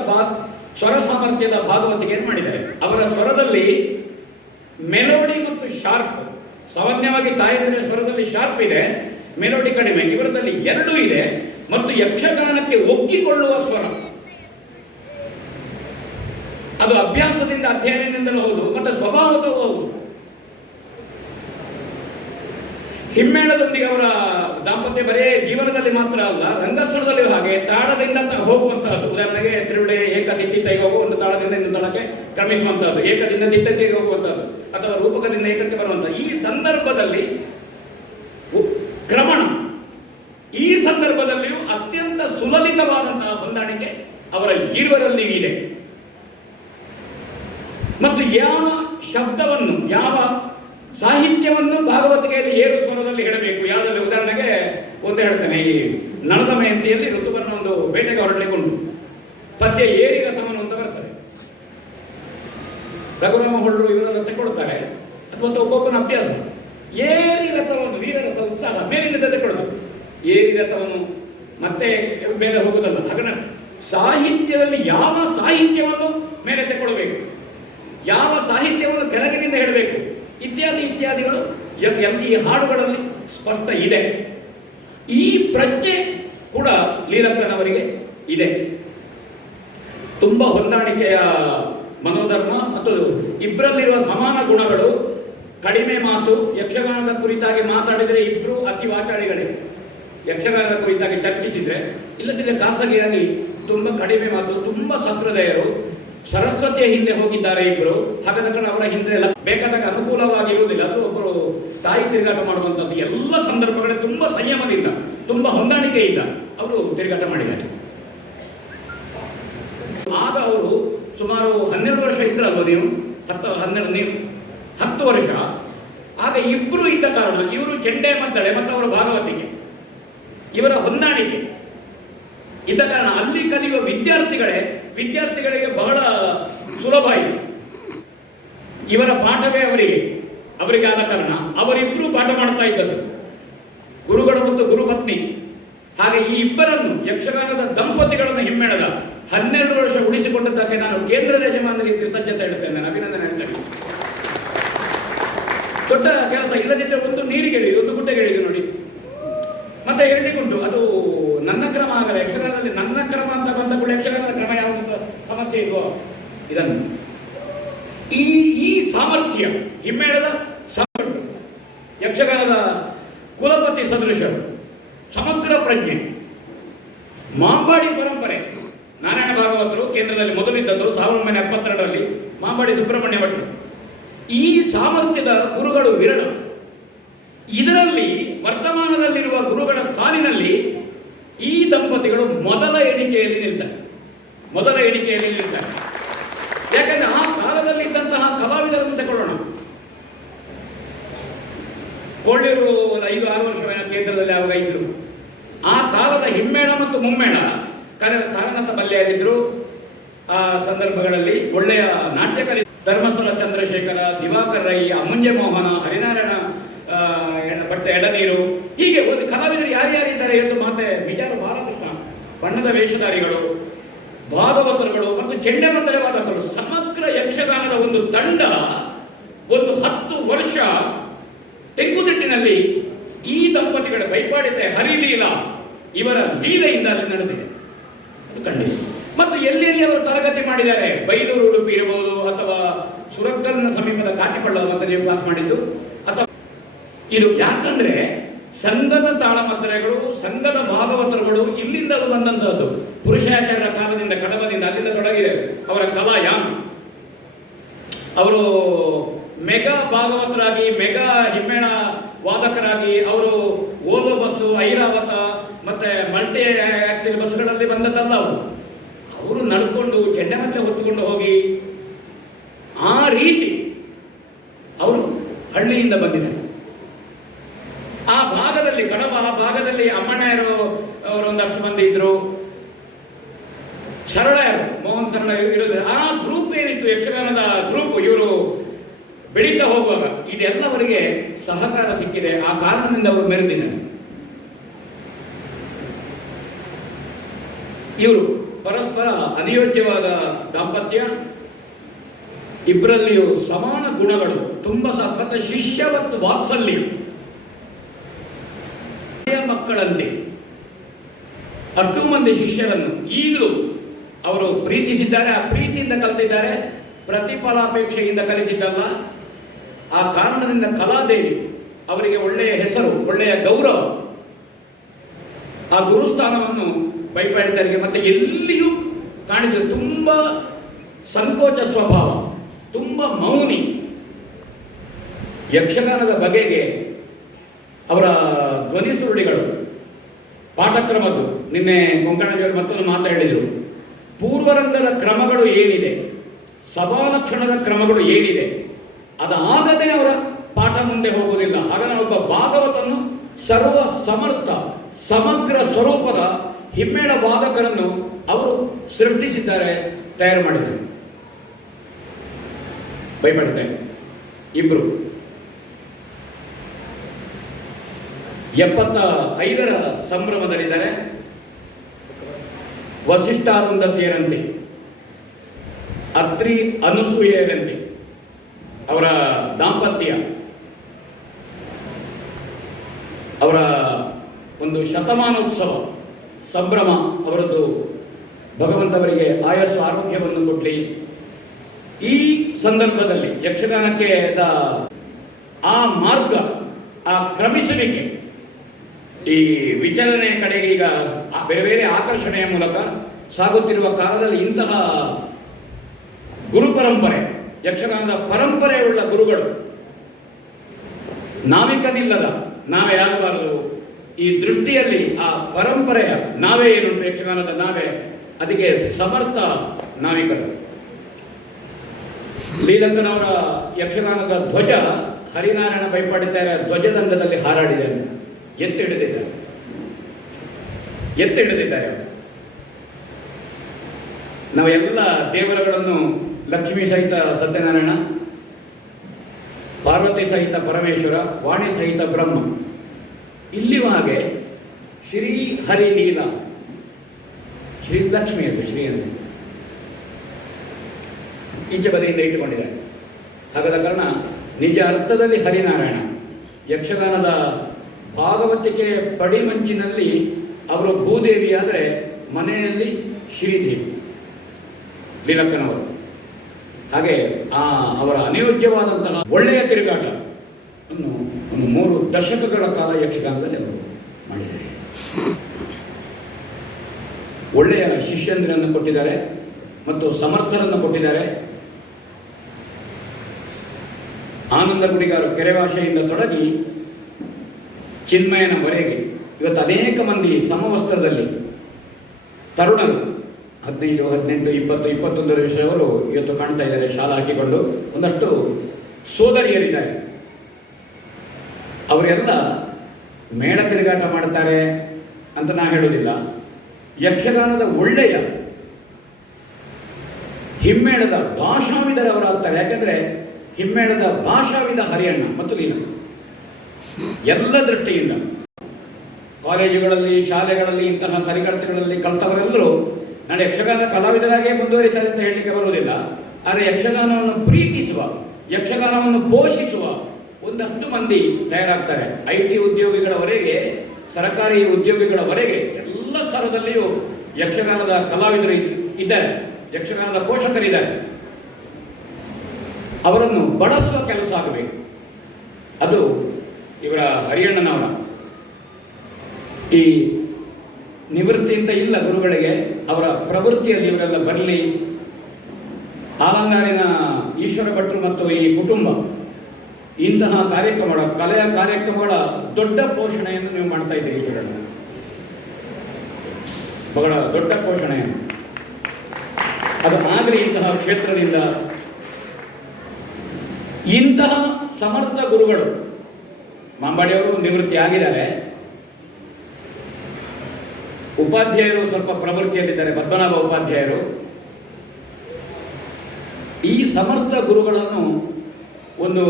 ಸ್ವರ ಸಾಮರ್ಥ್ಯದ ಭಾಗವತಿಕೆಯನ್ನು ಮಾಡಿದ್ದಾರೆ. ಅವರ ಸ್ವರದಲ್ಲಿ ಮೆಲೋಡಿ ಮತ್ತು ಶಾರ್ಪ್, ಸಾಮಾನ್ಯವಾಗಿ ತಾಯಂದಿರ ಸ್ವರದಲ್ಲಿ ಶಾರ್ಪ್ ಇದೆ, ಮೆಲೋಡಿ ಕಡಿಮೆ. ಇವರದಲ್ಲಿ ಎರಡೂ ಇದೆ. ಮತ್ತು ಯಕ್ಷಗಾನಕ್ಕೆ ಒಗ್ಗಿಕೊಳ್ಳುವ ಸ್ವರ, ಅದು ಅಭ್ಯಾಸದಿಂದ ಅಧ್ಯಯನದಿಂದಲೂ ಹೌದು ಮತ್ತು ಸ್ವಭಾವದೂ ಹೌದು. ಹಿಮ್ಮೇಳದೊಂದಿಗೆ ಅವರ ದಾಂಪತ್ಯ ಬರೇ ಜೀವನದಲ್ಲಿ ಮಾತ್ರ ಅಲ್ಲ, ರಂಗಸ್ಥಳದಲ್ಲಿ ಹಾಗೆ ತಾಳದಿಂದ ಹೋಗುವಂತಹದ್ದು. ಉದಾಹರಣೆಗೆ ತಿರುಳೆ ಏಕ ತಿತ್ತಿತ್ತೈಗೆ ಹೋಗುವ ಒಂದು ತಾಳದಿಂದ ಇನ್ನೊಂದು ತಾಳಕ್ಕೆ ಕ್ರಮಿಸುವಂತಹದ್ದು, ಏಕದಿಂದ ತಿತ್ತೈಗೆ ಹೋಗುವಂತಹದ್ದು, ಅಥವಾ ರೂಪಕದಿಂದ ಏಕಕ್ಕೆ ಬರುವಂತಹ ಈ ಸಂದರ್ಭದಲ್ಲಿ ಕ್ರಮಣ, ಈ ಸಂದರ್ಭದಲ್ಲಿಯೂ ಅತ್ಯಂತ ಸುಲಲಿತವಾದಂತಹ ಹೊಂದಾಣಿಕೆ ಅವರ ಇರುವರಲ್ಲಿ ಇದೆ. ಮತ್ತು ಯಾವ ಶಬ್ದವನ್ನು, ಯಾವ ಸಾಹಿತ್ಯವನ್ನು ಭಾಗವತಿಕೆಯಲ್ಲಿ ಏರು ಸ್ವರದಲ್ಲಿ ಹೇಳಬೇಕು, ಯಾವುದರಲ್ಲಿ. ಉದಾಹರಣೆಗೆ ಒಂದು ಹೇಳ್ತೇನೆ, ಈ ನಳದ ಮಯಂತಿಯಲ್ಲಿ ಋತುಪರ್ಣ ಒಂದು ಬೇಟೆಗೆ ಹೊರಡಲಿಕ್ಕೆ ಉಂಟು. ಪದ್ಯ ಏರಿ ರಥವನ್ನು ಅಂತ ಬರ್ತದೆ. ರಘುರಾಮ ಹೊಳ್ರು ಇವರೆಲ್ಲ ತಗೊಳ್ತಾರೆ, ಅಥವಾ ಒಬ್ಬೊಬ್ಬನ ಅಭ್ಯಾಸ. ಏರಿ ರಥವನ್ನು, ವೀರರಥ ಉತ್ಸಾಹ ಮೇಲಿನಿಂದ ತಗೊಳ್ಳೋದು. ಏರಿ ರಥವನ್ನು ಮತ್ತೆ ಮೇಲೆ ಹೋಗುದಲ್ಲ. ಹಾಗೆ ಸಾಹಿತ್ಯದಲ್ಲಿ ಯಾವ ಸಾಹಿತ್ಯವನ್ನು ಮೇಲೆ ತಗೊಳ್ಬೇಕು, ಯಾವ ಸಾಹಿತ್ಯವನ್ನು ಕೆಳಗಿನಿಂದ ಹೇಳಬೇಕು ಇತ್ಯಾದಿ ಇತ್ಯಾದಿಗಳು ಈ ಹಾಡುಗಳಲ್ಲಿ ಸ್ಪಷ್ಟ ಇದೆ. ಈ ಪ್ರಜ್ಞೆ ಕೂಡ ಲೀಲಕ್ಕನವರಿಗೆ ಇದೆ. ತುಂಬ ಹೊಂದಾಣಿಕೆಯ ಮನೋಧರ್ಮ ಮತ್ತು ಇಬ್ಬರಲ್ಲಿರುವ ಸಮಾನ ಗುಣಗಳು. ಕಡಿಮೆ ಮಾತು, ಯಕ್ಷಗಾನದ ಕುರಿತಾಗಿ ಮಾತಾಡಿದರೆ ಇಬ್ಬರು ಅತಿ ವಾಚಾಳಿಗಳೇ. ಯಕ್ಷಗಾನದ ಕುರಿತಾಗಿ ಚರ್ಚಿಸಿದರೆ, ಇಲ್ಲದಿದ್ದರೆ ಖಾಸಗಿಯಾಗಿ ತುಂಬ ಕಡಿಮೆ ಮಾತು, ತುಂಬ ಸಹೃದಯರು. ಸರಸ್ವತಿಯ ಹಿಂದೆ ಹೋಗಿದ್ದಾರೆ ಇಬ್ಬರು. ಹಾಗಾದ ಕಾರಣ ಅವರ ಹಿಂದೆ ಎಲ್ಲ ಬೇಕಾದಾಗ ಅನುಕೂಲವಾಗಿರುವುದಿಲ್ಲ. ಅದು ಒಬ್ಬರು ತಾಯಿ ತಿರುಗಾಟ ಮಾಡುವಂಥದ್ದು ಎಲ್ಲ ಸಂದರ್ಭಗಳಲ್ಲಿ ತುಂಬ ಸಂಯಮದಿಂದ, ತುಂಬ ಹೊಂದಾಣಿಕೆಯಿಂದ ಅವರು ತಿರುಗಾಟ ಮಾಡಿದ್ದಾರೆ. ಆಗ ಅವರು ಸುಮಾರು 12 ವರ್ಷ ಇದ್ರಲ್ವ ನೀವು? 10 ವರ್ಷ. ಆಗ ಇಬ್ಬರು ಇದ್ದ ಕಾರಣ ಇವರು ಚೆಂಡೆ ಮದ್ದಳೆ ಮತ್ತು ಅವರ ಭಾಗವತಿಕೆ, ಇವರ ಹೊಂದಾಣಿಕೆ ಇದ್ದ ಕಾರಣ ಅಲ್ಲಿ ಕಲಿಯುವ ವಿದ್ಯಾರ್ಥಿಗಳಿಗೆ ಬಹಳ ಸುಲಭ ಆಯಿತು. ಇವರ ಪಾಠವೇ ಅವರಿಗೆ ಆದ ಕಾರಣ ಅವರಿಬ್ಬರು ಪಾಠ ಮಾಡ್ತಾ ಇದ್ದದ್ದು, ಗುರುಗಳು ಮತ್ತು ಗುರುಪತ್ನಿ. ಹಾಗೆ ಈ ಇಬ್ಬರನ್ನು ಯಕ್ಷಗಾನದ ದಂಪತಿಗಳನ್ನು ಹಿಮ್ಮೇಳದ 12 ವರ್ಷ ಉಳಿಸಿಕೊಂಡದ್ದಕ್ಕೆ ನಾನು ಕೇಂದ್ರದ ಯಜಮಾನರಿಗೆ ಕೃತಜ್ಞತೆ ಹೇಳ್ತೇನೆ, ಅಭಿನಂದನೆ ಹೇಳ್ತೇನೆ. ದೊಡ್ಡ ಕೆಲಸ. ಇಲ್ಲದಿದ್ದರೆ ಒಂದು ನೀರಿಗೆ ಎಳೆಯುವುದು, ಒಂದು ಗುಡ್ಡೆಗೆ ಎಳೆಯುವುದು ನೋಡಿ. ಮತ್ತೆ ಹೇಳಲಿಕ್ಕುಂಟು, ಅದು ನನ್ನ ಕ್ರಮ ಆಗಲ್ಲ. ಯಕ್ಷಗಾನದಲ್ಲಿ ನನ್ನ ಕ್ರಮ ಅಂತ ಬಂದ ಕೂಡ ಯಕ್ಷಗಾನದ ಕ್ರಮ ಯಾವುದು ಸಮಸ್ಯೆ ಇಲ್ವೋ? ಇದನ್ನು ಈ ಸಾಮರ್ಥ್ಯ ಹಿಮ್ಮೇಳದ ಯಕ್ಷಗಾನದ ಕುಲಪತಿ ಸದೃಶರು, ಸಮಗ್ರ ಪ್ರಜ್ಞೆ, ಮಾಂಬಾಡಿ ಪರಂಪರೆ. ನಾರಾಯಣ ಭಾಗವತರು ಕೇಂದ್ರದಲ್ಲಿ ಮೊದಲಿದ್ದದ್ದು 1972ರಲ್ಲಿ, ಮಾಂಬಾಡಿ ಸುಬ್ರಹ್ಮಣ್ಯ ಭಟ್ರು. ಈ ಸಾಮರ್ಥ್ಯದ ಗುರುಗಳು ವಿರಳ. ಇದರಲ್ಲಿ ವರ್ತಮಾನದಲ್ಲಿರುವ ಗುರುಗಳ ಸಾಲಿನಲ್ಲಿ ಈ ದಂಪತಿಗಳು ಮೊದಲ ಎಣಿಕೆಯಲ್ಲಿ ನಿಲ್ತಾರೆ. ಯಾಕಂದ್ರೆ ಆ ಕಾಲದಲ್ಲಿದ್ದಂತಹ ಕಲಾವಿದರನ್ನು ತಗೊಳ್ಳೋಣ. ಕೊಳ್ಳೂರು 5-6 ವರ್ಷಗಳ ಕೇಂದ್ರದಲ್ಲಿ ಆವಾಗ ಇದ್ರು. ಆ ಕಾಲದ ಹಿಮ್ಮೇಳ ಮತ್ತು ಮುಮ್ಮೇಳ ತಾರನಾಥ ಬಲ್ಲೆಯರಿದ್ರು. ಆ ಸಂದರ್ಭಗಳಲ್ಲಿ ಒಳ್ಳೆಯ ನಾಟ್ಯಕಲಿ ಧರ್ಮಸ್ಥಳ ಚಂದ್ರಶೇಖರ, ದಿವಾಕರ್ ರೈ, ಅಮುಂಜೆ ಮೋಹನ, ಹರಿನಾರಾಯಣ ಭಟ್ಟ ಎಡನೀರು, ಹೀಗೆ ಒಂದು ಕಲಾವಿದರು ಯಾರ್ಯಾರಿದ್ದಾರೆ ಇವತ್ತು ಮಾತೆ ವಿಜಯ ಬಾಲಕೃಷ್ಣ, ಬಣ್ಣದ ವೇಷಧಾರಿಗಳು, ಭಾಗವತರುಗಳು ಮತ್ತು ಚೆಂಡೆ ಮದ್ದಳೆ ವಾದಕರು, ಸಮಗ್ರ ಯಕ್ಷಗಾನದ ಒಂದು ತಂಡ ಒಂದು 10 ವರ್ಷ ತೆಂಕುತಿಟ್ಟಿನಲ್ಲಿ ಈ ದಂಪತಿಗಳ ಬೈಪಾಡಿತೆ ಹರಿಲೀಲಾ ಇವರ ಲೀಲೆಯಿಂದ ಅಲ್ಲಿ ನಡೆದಿದೆ. ಅದು ಖಂಡಿತ. ಮತ್ತು ಎಲ್ಲೆಲ್ಲಿ ಅವರು ತರಗತಿ ಮಾಡಿದ್ದಾರೆ, ಬೈಲೂರು ಉಡುಪಿ ಇರಬಹುದು, ಅಥವಾ ಸುರತ್ಕಲ್ನ ಸಮೀಪದ ಕಾಟಿಪಳ್ಳ ಅಂತ ನೀವು ಕ್ಲಾಸ್ ಮಾಡಿದ್ದು, ಅಥವಾ ಇದು ಯಾಕಂದ್ರೆ ಸಂಘದ ತಾಳಮದ್ದಳೆಗಳು, ಸಂಘದ ಭಾಗವತರುಗಳು ಇಲ್ಲಿಂದಲೂ ಬಂದಂತಹದ್ದು. ಪುರುಷಾಚಾರ್ಯರ ಕಾಲದಿಂದ ಕಡಬದಿಂದ ಅಲ್ಲಿಂದ ತೊಡಗಿದೆ ಅವರ ಕಲಾಯಾನ. ಅವರು ಮೆಗಾ ಭಾಗವತರಾಗಿ, ಮೆಗಾ ಹಿಮ್ಮೇಳ ವಾದಕರಾಗಿ ಅವರು ಓಲೋ ಬಸ್ಸು, ಐರಾವತ ಮತ್ತೆ ಮಲ್ಟಿ ಆಕ್ಸಿಲ್ ಬಸ್ಗಳಲ್ಲಿ ಬಂದದ್ದಲ್ಲ. ಅವರು ನಡ್ಕೊಂಡು ಚೆಂಡೆಮದ್ದಲೆ ಹೊತ್ತುಕೊಂಡು ಹೋಗಿ ಆ ರೀತಿ ಅವರು ಹಳ್ಳಿಯಿಂದ ಬಂದಿದ್ದಾರೆ. ಆ ಭಾಗದಲ್ಲಿ ಕಡಬ, ಆ ಭಾಗದಲ್ಲಿ ಅಮ್ಮಣ್ಣಯರು ಅವರು ಒಂದಷ್ಟು ಮಂದಿ ಇದ್ರು, ಸರಳಯರು, ಮೋಹನ್ ಸರಳ ಇರೋದು. ಆ ಗ್ರೂಪ್ ಏನಿತ್ತು ಯಕ್ಷಗಾನದ ಗ್ರೂಪ್, ಇವರು ಬೆಳೀತಾ ಹೋಗುವಾಗ ಇದೆಲ್ಲವರಿಗೆ ಸಹಕಾರ ಸಿಕ್ಕಿದೆ. ಆ ಕಾರಣದಿಂದ ಅವರು ಮೆರೆದಿದ್ದಾರೆ. ಇವರು ಪರಸ್ಪರ ಅನಿಯೋಜ್ಯವಾದ ದಾಂಪತ್ಯ. ಇಬ್ಬರಲ್ಲಿಯೂ ಸಮಾನ ಗುಣಗಳು, ತುಂಬ ಮತ್ತು ಶಿಷ್ಯವತ್ತು ವಾತ್ಸಲ್ಯ. ಮಕ್ಕಳಂತೆ ಅಷ್ಟು ಮಂದಿ ಶಿಷ್ಯರನ್ನು ಈಗಲೂ ಅವರು ಪ್ರೀತಿಸಿದ್ದಾರೆ. ಆ ಪ್ರೀತಿಯಿಂದ ಕಲಿತಿದ್ದಾರೆ, ಪ್ರತಿಫಲಾಪೇಕ್ಷೆಯಿಂದ ಕಲಿಸಿದ್ದಲ್ಲ. ಆ ಕಾರಣದಿಂದ ಕಲಾದೇವಿ ಅವರಿಗೆ ಒಳ್ಳೆಯ ಹೆಸರು, ಒಳ್ಳೆಯ ಗೌರವ. ಆ ಗುರುಸ್ಥಾನವನ್ನು ಬೈಪಾಡಿತರಿಗೆ ಮತ್ತೆ ಎಲ್ಲಿಯೂ ಕಾಣಿಸಿದ ತುಂಬ ಸಂಕೋಚ ಸ್ವಭಾವ, ತುಂಬ ಮೌನಿ. ಯಕ್ಷಗಾನದ ಬಗೆಗೆ ಅವರ ಧ್ವನಿ ಸುರುಳಿಗಳು, ಪಾಠಕ್ರಮದ್ದು ನಿನ್ನೆ ಕೊಂಕಣಜಿಯವರು ಮತ್ತೊಂದು ಮಾತು ಹೇಳಿದರು. ಪೂರ್ವರಂಗದ ಕ್ರಮಗಳು ಏನಿದೆ, ಸಭಾಲಕ್ಷಣದ ಕ್ರಮಗಳು ಏನಿದೆ, ಅದಾಗದೆ ಅವರ ಪಾಠ ಮುಂದೆ ಹೋಗುವುದಿಲ್ಲ. ಹಾಗಾಗಿ ಒಬ್ಬ ಭಾಗವತನ್ನು ಸರ್ವ ಸಮರ್ಥ ಸಮಗ್ರ ಸ್ವರೂಪದ ಹಿಮ್ಮೇಳ ವಾದಕರನ್ನು ಅವರು ಸೃಷ್ಟಿಸಿದ್ದಾರೆ, ತಯಾರು ಮಾಡಿದ್ದಾರೆ. ಭಯಪಡ್ತಾರೆ ಇಬ್ರು. 75ರ ಸಂಭ್ರಮದಲ್ಲಿದ್ದಾರೆ. ವಸಿಷ್ಠಾರುಂಧತಿಯರಂತೆ, ಅತ್ರಿ ಅನುಸೂಯರಂತೆ ಅವರ ದಾಂಪತ್ಯ, ಅವರ ಒಂದು ಶತಮಾನೋತ್ಸವ ಸಂಭ್ರಮ, ಅವರದ್ದು ಭಗವಂತವರಿಗೆ ಆಯಸ್ಸು ಆರೋಗ್ಯವನ್ನು ಕೊಡಲಿ. ಈ ಸಂದರ್ಭದಲ್ಲಿ ಯಕ್ಷಗಾನಕ್ಕೆ ಆ ಮಾರ್ಗ, ಆ ಕ್ರಮಿಸುವಿಕೆ, ಈ ವಿಚಲನೆಯ ಕಡೆಗೆ ಈಗ ಬೇರೆ ಬೇರೆ ಆಕರ್ಷಣೆಯ ಮೂಲಕ ಸಾಗುತ್ತಿರುವ ಕಾಲದಲ್ಲಿ ಇಂತಹ ಗುರು ಪರಂಪರೆ, ಯಕ್ಷಗಾನದ ಪರಂಪರೆಯುಳ್ಳ ಗುರುಗಳು ನಾವಿಕನಿಲ್ಲದ ನಾವೇ ಆಗಬಾರದು. ಈ ದೃಷ್ಟಿಯಲ್ಲಿ ಆ ಪರಂಪರೆಯ ನಾವೇ ಏನುಂಟು, ಯಕ್ಷಗಾನದ ನಾವೇ, ಅದಕ್ಕೆ ಸಮರ್ಥ ನಾವಿಕರು. ಲೀಲಕ್ಕನವರ ಯಕ್ಷಗಾನದ ಧ್ವಜ ಹರಿನಾರಾಯಣ ಬೈಪಾಡಿತಾರ ಧ್ವಜದಂಡದಲ್ಲಿ ಹಾರಾಡಿದೆ ಅಂತ ಎತ್ತಿ ಹಿಡಿದಿದ್ದಾರೆ. ನಾವೆಲ್ಲ ದೇವರುಗಳನ್ನು ಲಕ್ಷ್ಮೀ ಸಹಿತ ಸತ್ಯನಾರಾಯಣ, ಪಾರ್ವತಿ ಸಹಿತ ಪರಮೇಶ್ವರ, ವಾಣಿ ಸಹಿತ ಬ್ರಹ್ಮ, ಇಲ್ಲಿಯೂ ಹಾಗೆ ಶ್ರೀ ಹರಿ ಲೀಲಾ, ಶ್ರೀ ಲಕ್ಷ್ಮಿ ಅಂತ ಶ್ರೀ ಅಂತ ಈಚೆ ಬದಿಯಿಂದ ಇಟ್ಟುಕೊಂಡಿದ್ದಾರೆ. ಹಾಗಾದ ಕಾರಣ ನಿಜ ಅರ್ಥದಲ್ಲಿ ಹರಿನಾರಾಯಣ. ಯಕ್ಷಗಾನದ ಭಾಗವತಿಕೆ ಪಡಿಮಂಚಿನಲ್ಲಿ ಅವರು ಭೂದೇವಿ ಆದರೆ ಮನೆಯಲ್ಲಿ ಶ್ರೀದೇವಿ ಲೀಲಕ್ಕನವರು. ಹಾಗೆ ಅವರ ಅನಿಯೋಜ್ಯವಾದಂತಹ ಒಳ್ಳೆಯ ತಿರುಗಾಟ ಒಂದು 3 ದಶಕಗಳ ಕಾಲ ಯಕ್ಷಗಾನದಲ್ಲಿ ಅವರು ಮಾಡಿದ್ದಾರೆ. ಒಳ್ಳೆಯ ಶಿಷ್ಯಂದಿರನ್ನು ಕೊಟ್ಟಿದ್ದಾರೆ ಮತ್ತು ಸಮರ್ಥರನ್ನು ಕೊಟ್ಟಿದ್ದಾರೆ. ಆನಂದ ಗುಡಿಗಾರು ಕೆರೆವಾಶೆಯಿಂದ ತೊಡಗಿ ಚಿನ್ಮಯನವರೆಗೆ ಇವತ್ತು ಅನೇಕ ಮಂದಿ ಸಮವಸ್ತ್ರದಲ್ಲಿ ತರುಣರು 15, 18, 20, 21 ವರ್ಷದವರು ಇವತ್ತು ಕಾಣ್ತಾ ಇದ್ದಾರೆ ಶಾಲಾ ಹಾಕಿಕೊಂಡು. ಒಂದಷ್ಟು ಸೋದರಿಯರಿದ್ದಾರೆ. ಅವರೆಲ್ಲ ಮೇಳ ತಿರುಗಾಟ ಮಾಡ್ತಾರೆ ಅಂತ ನಾ ಹೇಳೋದಿಲ್ಲ. ಯಕ್ಷಗಾನದ ಒಳ್ಳೆಯ ಹಿಮ್ಮೇಳದ ಭಾಷಾವಿದರವರಾಗ್ತಾರೆ. ಯಾಕೆಂದರೆ ಹಿಮ್ಮೇಳದ ಭಾಷಾವಿದ ಹರಿಯಣ್ಣ ಮತ್ತು ಲೀಲ ಎಲ್ಲ ದೃಷ್ಟಿಯಿಂದ ಕಾಲೇಜುಗಳಲ್ಲಿ, ಶಾಲೆಗಳಲ್ಲಿ ಇಂತಹ ತರಗತಿಗಳಲ್ಲಿ ಕಲಿತವರೆಲ್ಲರೂ ನಾನು ಯಕ್ಷಗಾನ ಕಲಾವಿದರಾಗೇ ಮುಂದುವರಿತಾರೆ ಅಂತ ಹೇಳಲಿಕ್ಕೆ ಬರುವುದಿಲ್ಲ. ಆದರೆ ಯಕ್ಷಗಾನವನ್ನು ಪ್ರೀತಿಸುವ, ಯಕ್ಷಗಾನವನ್ನು ಪೋಷಿಸುವ ಒಂದಷ್ಟು ಮಂದಿ ತಯಾರಾಗ್ತಾರೆ. IT ಉದ್ಯೋಗಿಗಳವರೆಗೆ, ಸರ್ಕಾರಿ ಉದ್ಯೋಗಿಗಳವರೆಗೆ ಎಲ್ಲ ಸ್ತರದಲ್ಲಿಯೂ ಯಕ್ಷಗಾನದ ಕಲಾವಿದರು ಇದ್ದಾರೆ, ಯಕ್ಷಗಾನದ ಪೋಷಕರಿದ್ದಾರೆ. ಅವರನ್ನು ಬಳಸುವ ಕೆಲಸ ಆಗಬೇಕು. ಅದು ಇವರ ಹರಿಯಣ್ಣನವರ ಈ ನಿವೃತ್ತಿ ಅಂತ ಇಲ್ಲ ಗುರುಗಳಿಗೆ, ಅವರ ಪ್ರವೃತ್ತಿಯಲ್ಲಿ ಇವರೆಲ್ಲ ಬರಲಿ. ಆಲಂಗಾರಿನ ಈಶ್ವರ ಭಟ್ರು ಮತ್ತು ಈ ಕುಟುಂಬ ಇಂತಹ ಕಾರ್ಯಕ್ರಮಗಳ, ಕಲೆಯ ಕಾರ್ಯಕ್ರಮಗಳ ದೊಡ್ಡ ಪೋಷಣೆಯನ್ನು ನೀವು ಮಾಡ್ತಾ ಇದ್ದೀರಿ. ಈಶ್ವರಣ್ಣ ಬಹಳ ದೊಡ್ಡ ಪೋಷಣೆಯನ್ನು ಅದು ಆಗಲಿ ಇಂತಹ ಕ್ಷೇತ್ರದಿಂದ. ಇಂತಹ ಸಮರ್ಥ ಗುರುಗಳು, ಮಾಂಬಾಡಿಯವರು ನಿವೃತ್ತಿ ಆಗಿದ್ದಾರೆ, ಉಪಾಧ್ಯಾಯರು ಸ್ವಲ್ಪ ಪ್ರವೃತ್ತಿಯಲ್ಲಿದ್ದಾರೆ, ಪದ್ಮನಾಭ ಉಪಾಧ್ಯಾಯರು. ಈ ಸಮರ್ಥ ಗುರುಗಳನ್ನು ಒಂದು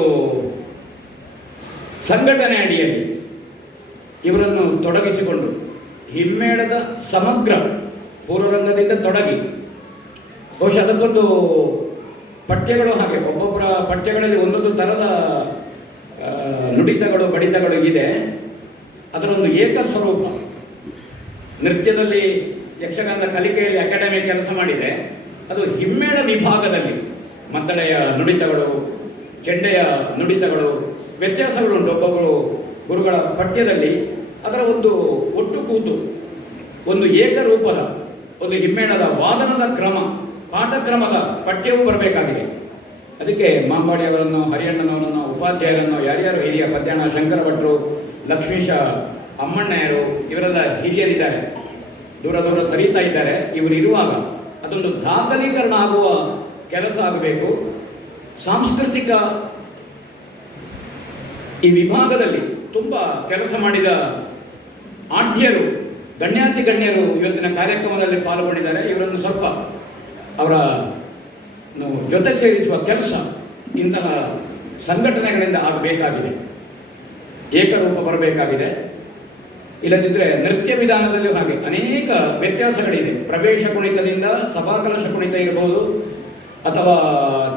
ಸಂಘಟನೆ ಅಡಿಯಲ್ಲಿ ಇವರನ್ನು ತೊಡಗಿಸಿಕೊಂಡು ಹಿಮ್ಮೇಳದ ಸಮಗ್ರ ಪೂರ್ವರಂಗದಿಂದ ತೊಡಗಿ, ಬಹುಶಃ ಅದಕ್ಕೊಂದು ಪಠ್ಯಗಳು ಹಾಗೆ ಒಬ್ಬೊಬ್ಬರ ಪಠ್ಯಗಳಲ್ಲಿ ಒಂದೊಂದು ಥರದ ನುಡಿತಗಳು, ಬಡಿತಗಳು ಇದೆ. ಅದರೊಂದು ಏಕಸ್ವರೂಪ. ನೃತ್ಯದಲ್ಲಿ, ಯಕ್ಷಗಾನದ ಕಲಿಕೆಯಲ್ಲಿ ಅಕಾಡೆಮಿ ಕೆಲಸ ಮಾಡಿದೆ. ಅದು ಹಿಮ್ಮೇಳ ವಿಭಾಗದಲ್ಲಿ ಮದ್ದಳೆಯ ನುಡಿತಗಳು, ಚೆಂಡೆಯ ನುಡಿತಗಳು, ವ್ಯತ್ಯಾಸಗಳುಂಟು ಒಬ್ಬೊಬ್ಬರು ಗುರುಗಳ ಪಠ್ಯದಲ್ಲಿ. ಅದರ ಒಂದು ಒಟ್ಟು ಕೂತು ಒಂದು ಏಕರೂಪದ ಒಂದು ಹಿಮ್ಮೇಳದ ವಾದನದ ಕ್ರಮ, ಪಾಠಕ್ರಮದ ಪಠ್ಯವೂ ಬರಬೇಕಾಗಿದೆ. ಅದಕ್ಕೆ ಮಾಂಬಾಡಿಯವರನ್ನು, ಹರಿಯಣ್ಣನವರನ್ನು, ಉಪಾಧ್ಯಾಯರನ್ನು, ಯಾರ್ಯಾರು ಹಿರಿಯ ಪದ್ಯಣ್ಣ ಶಂಕರ ಭಟ್ರು, ಲಕ್ಷ್ಮೀಶ ಅಮ್ಮಣ್ಣಯ್ಯರು, ಇವರೆಲ್ಲ ಹಿರಿಯರಿದ್ದಾರೆ, ದೂರ ದೂರ ಸರಿತಾ ಇದ್ದಾರೆ. ಇವರು ಇರುವಾಗ ಅದೊಂದು ದಾಖಲೀಕರಣ ಆಗುವ ಕೆಲಸ ಆಗಬೇಕು. ಸಾಂಸ್ಕೃತಿಕ ಈ ವಿಭಾಗದಲ್ಲಿ ತುಂಬ ಕೆಲಸ ಮಾಡಿದ ಆಢ್ಯರು, ಗಣ್ಯಾತಿ ಗಣ್ಯರು ಇವತ್ತಿನ ಕಾರ್ಯಕ್ರಮದಲ್ಲಿ ಪಾಲ್ಗೊಂಡಿದ್ದಾರೆ. ಇವರನ್ನು ಸ್ವಲ್ಪ ಅವರ ಜೊತೆ ಸೇರಿಸುವ ಕೆಲಸ ಇಂತಹ ಸಂಘಟನೆಗಳಿಂದ ಆಗಬೇಕಾಗಿದೆ. ಏಕರೂಪ ಬರಬೇಕಾಗಿದೆ. ಇಲ್ಲದಿದ್ದರೆ ನೃತ್ಯ ವಿಧಾನದಲ್ಲಿಯೂ ಹಾಗೆ ಅನೇಕ ವ್ಯತ್ಯಾಸಗಳಿದೆ. ಪ್ರವೇಶ ಕುಣಿತದಿಂದ ಸಭಾಕಲಶ ಕುಣಿತ ಇರಬಹುದು, ಅಥವಾ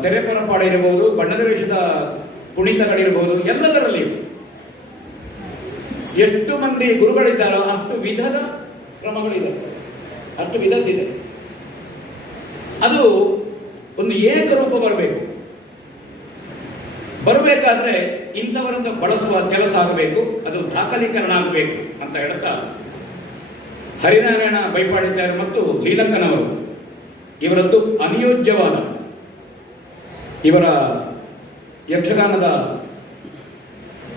ತೆರೆಪರಪಾಡ ಇರಬಹುದು, ಬಣ್ಣದ ವೇಷದ ಕುಣಿತಗಳಿರಬಹುದು, ಎಲ್ಲದರಲ್ಲಿಯೂ ಎಷ್ಟು ಮಂದಿ ಗುರುಗಳಿದ್ದಾರೋ ಅಷ್ಟು ವಿಧದ ಕ್ರಮಗಳಿದೆ, ಅಷ್ಟು ವಿಧದ್ದಿದೆ. ಅದು ಒಂದು ಏಕರೂಪ ಬರಬೇಕಾದ್ರೆ ಇಂಥವರನ್ನು ಬಳಸುವ ಕೆಲಸ ಆಗಬೇಕು, ಅದು ದಾಖಲೀಕರಣ ಆಗಬೇಕು ಅಂತ ಹೇಳ್ತಾ ಹರಿನಾರಾಯಣ ಬೈಪಾಡಿತ್ಯಾರು ಮತ್ತು ಲೀಲಕ್ಕನವರು ಇವರದ್ದು ಅನಿಯೋಜ್ಯವಾದ ಇವರ ಯಕ್ಷಗಾನದ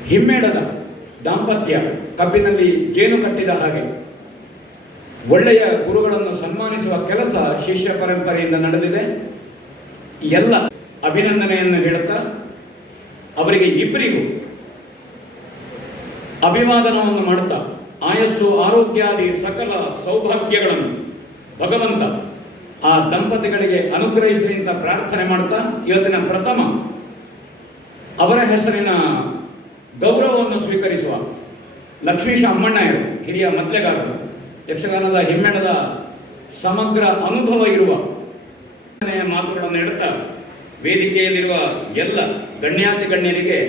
ಹಿಮ್ಮೇಳದ ದಾಂಪತ್ಯ ಕಬ್ಬಿನಲ್ಲಿ ಜೇನು ಕಟ್ಟಿದ ಹಾಗೆ ಒಳ್ಳೆಯ ಗುರುಗಳನ್ನು ಸನ್ಮಾನಿಸುವ ಕೆಲಸ ಶಿಷ್ಯ ಪರಂಪರೆಯಿಂದ ನಡೆದಿದೆ. ಎಲ್ಲ ಅಭಿನಂದನೆಯನ್ನು ಹೇಳುತ್ತಾ ಅವರಿಗೆ ಇಬ್ಬರಿಗೂ ಅಭಿವಾದನವನ್ನು ಮಾಡುತ್ತಾ ಆಯಸ್ಸು ಆರೋಗ್ಯಾದಿ ಸಕಲ ಸೌಭಾಗ್ಯಗಳನ್ನು ಭಗವಂತ ಆ ದಂಪತಿಗಳಿಗೆ ಅನುಗ್ರಹಿಸಲಿ ಅಂತ ಪ್ರಾರ್ಥನೆ ಮಾಡುತ್ತಾ ಇವತ್ತಿನ ಪ್ರಥಮ ಅವರ ಹೆಸರಿನ ಗೌರವವನ್ನು ಸ್ವೀಕರಿಸುವ ಲಕ್ಷ್ಮೀಶ ಅಮ್ಮಣ್ಣಯರು, ಹಿರಿಯ ಮದ್ಲೆಗಾರರು, ಯಕ್ಷಗಾನದ ಹಿಮ್ಮೇಳದ ಸಮಗ್ರ ಅನುಭವ ಇರುವ ಮಾತುಗಳನ್ನು ಹೇಳುತ್ತಾ ವೇದಿಕೆಯಲ್ಲಿರುವ ಎಲ್ಲ ಗಣ್ಯಾತಿ ಗಣ್ಯರಿಗೆ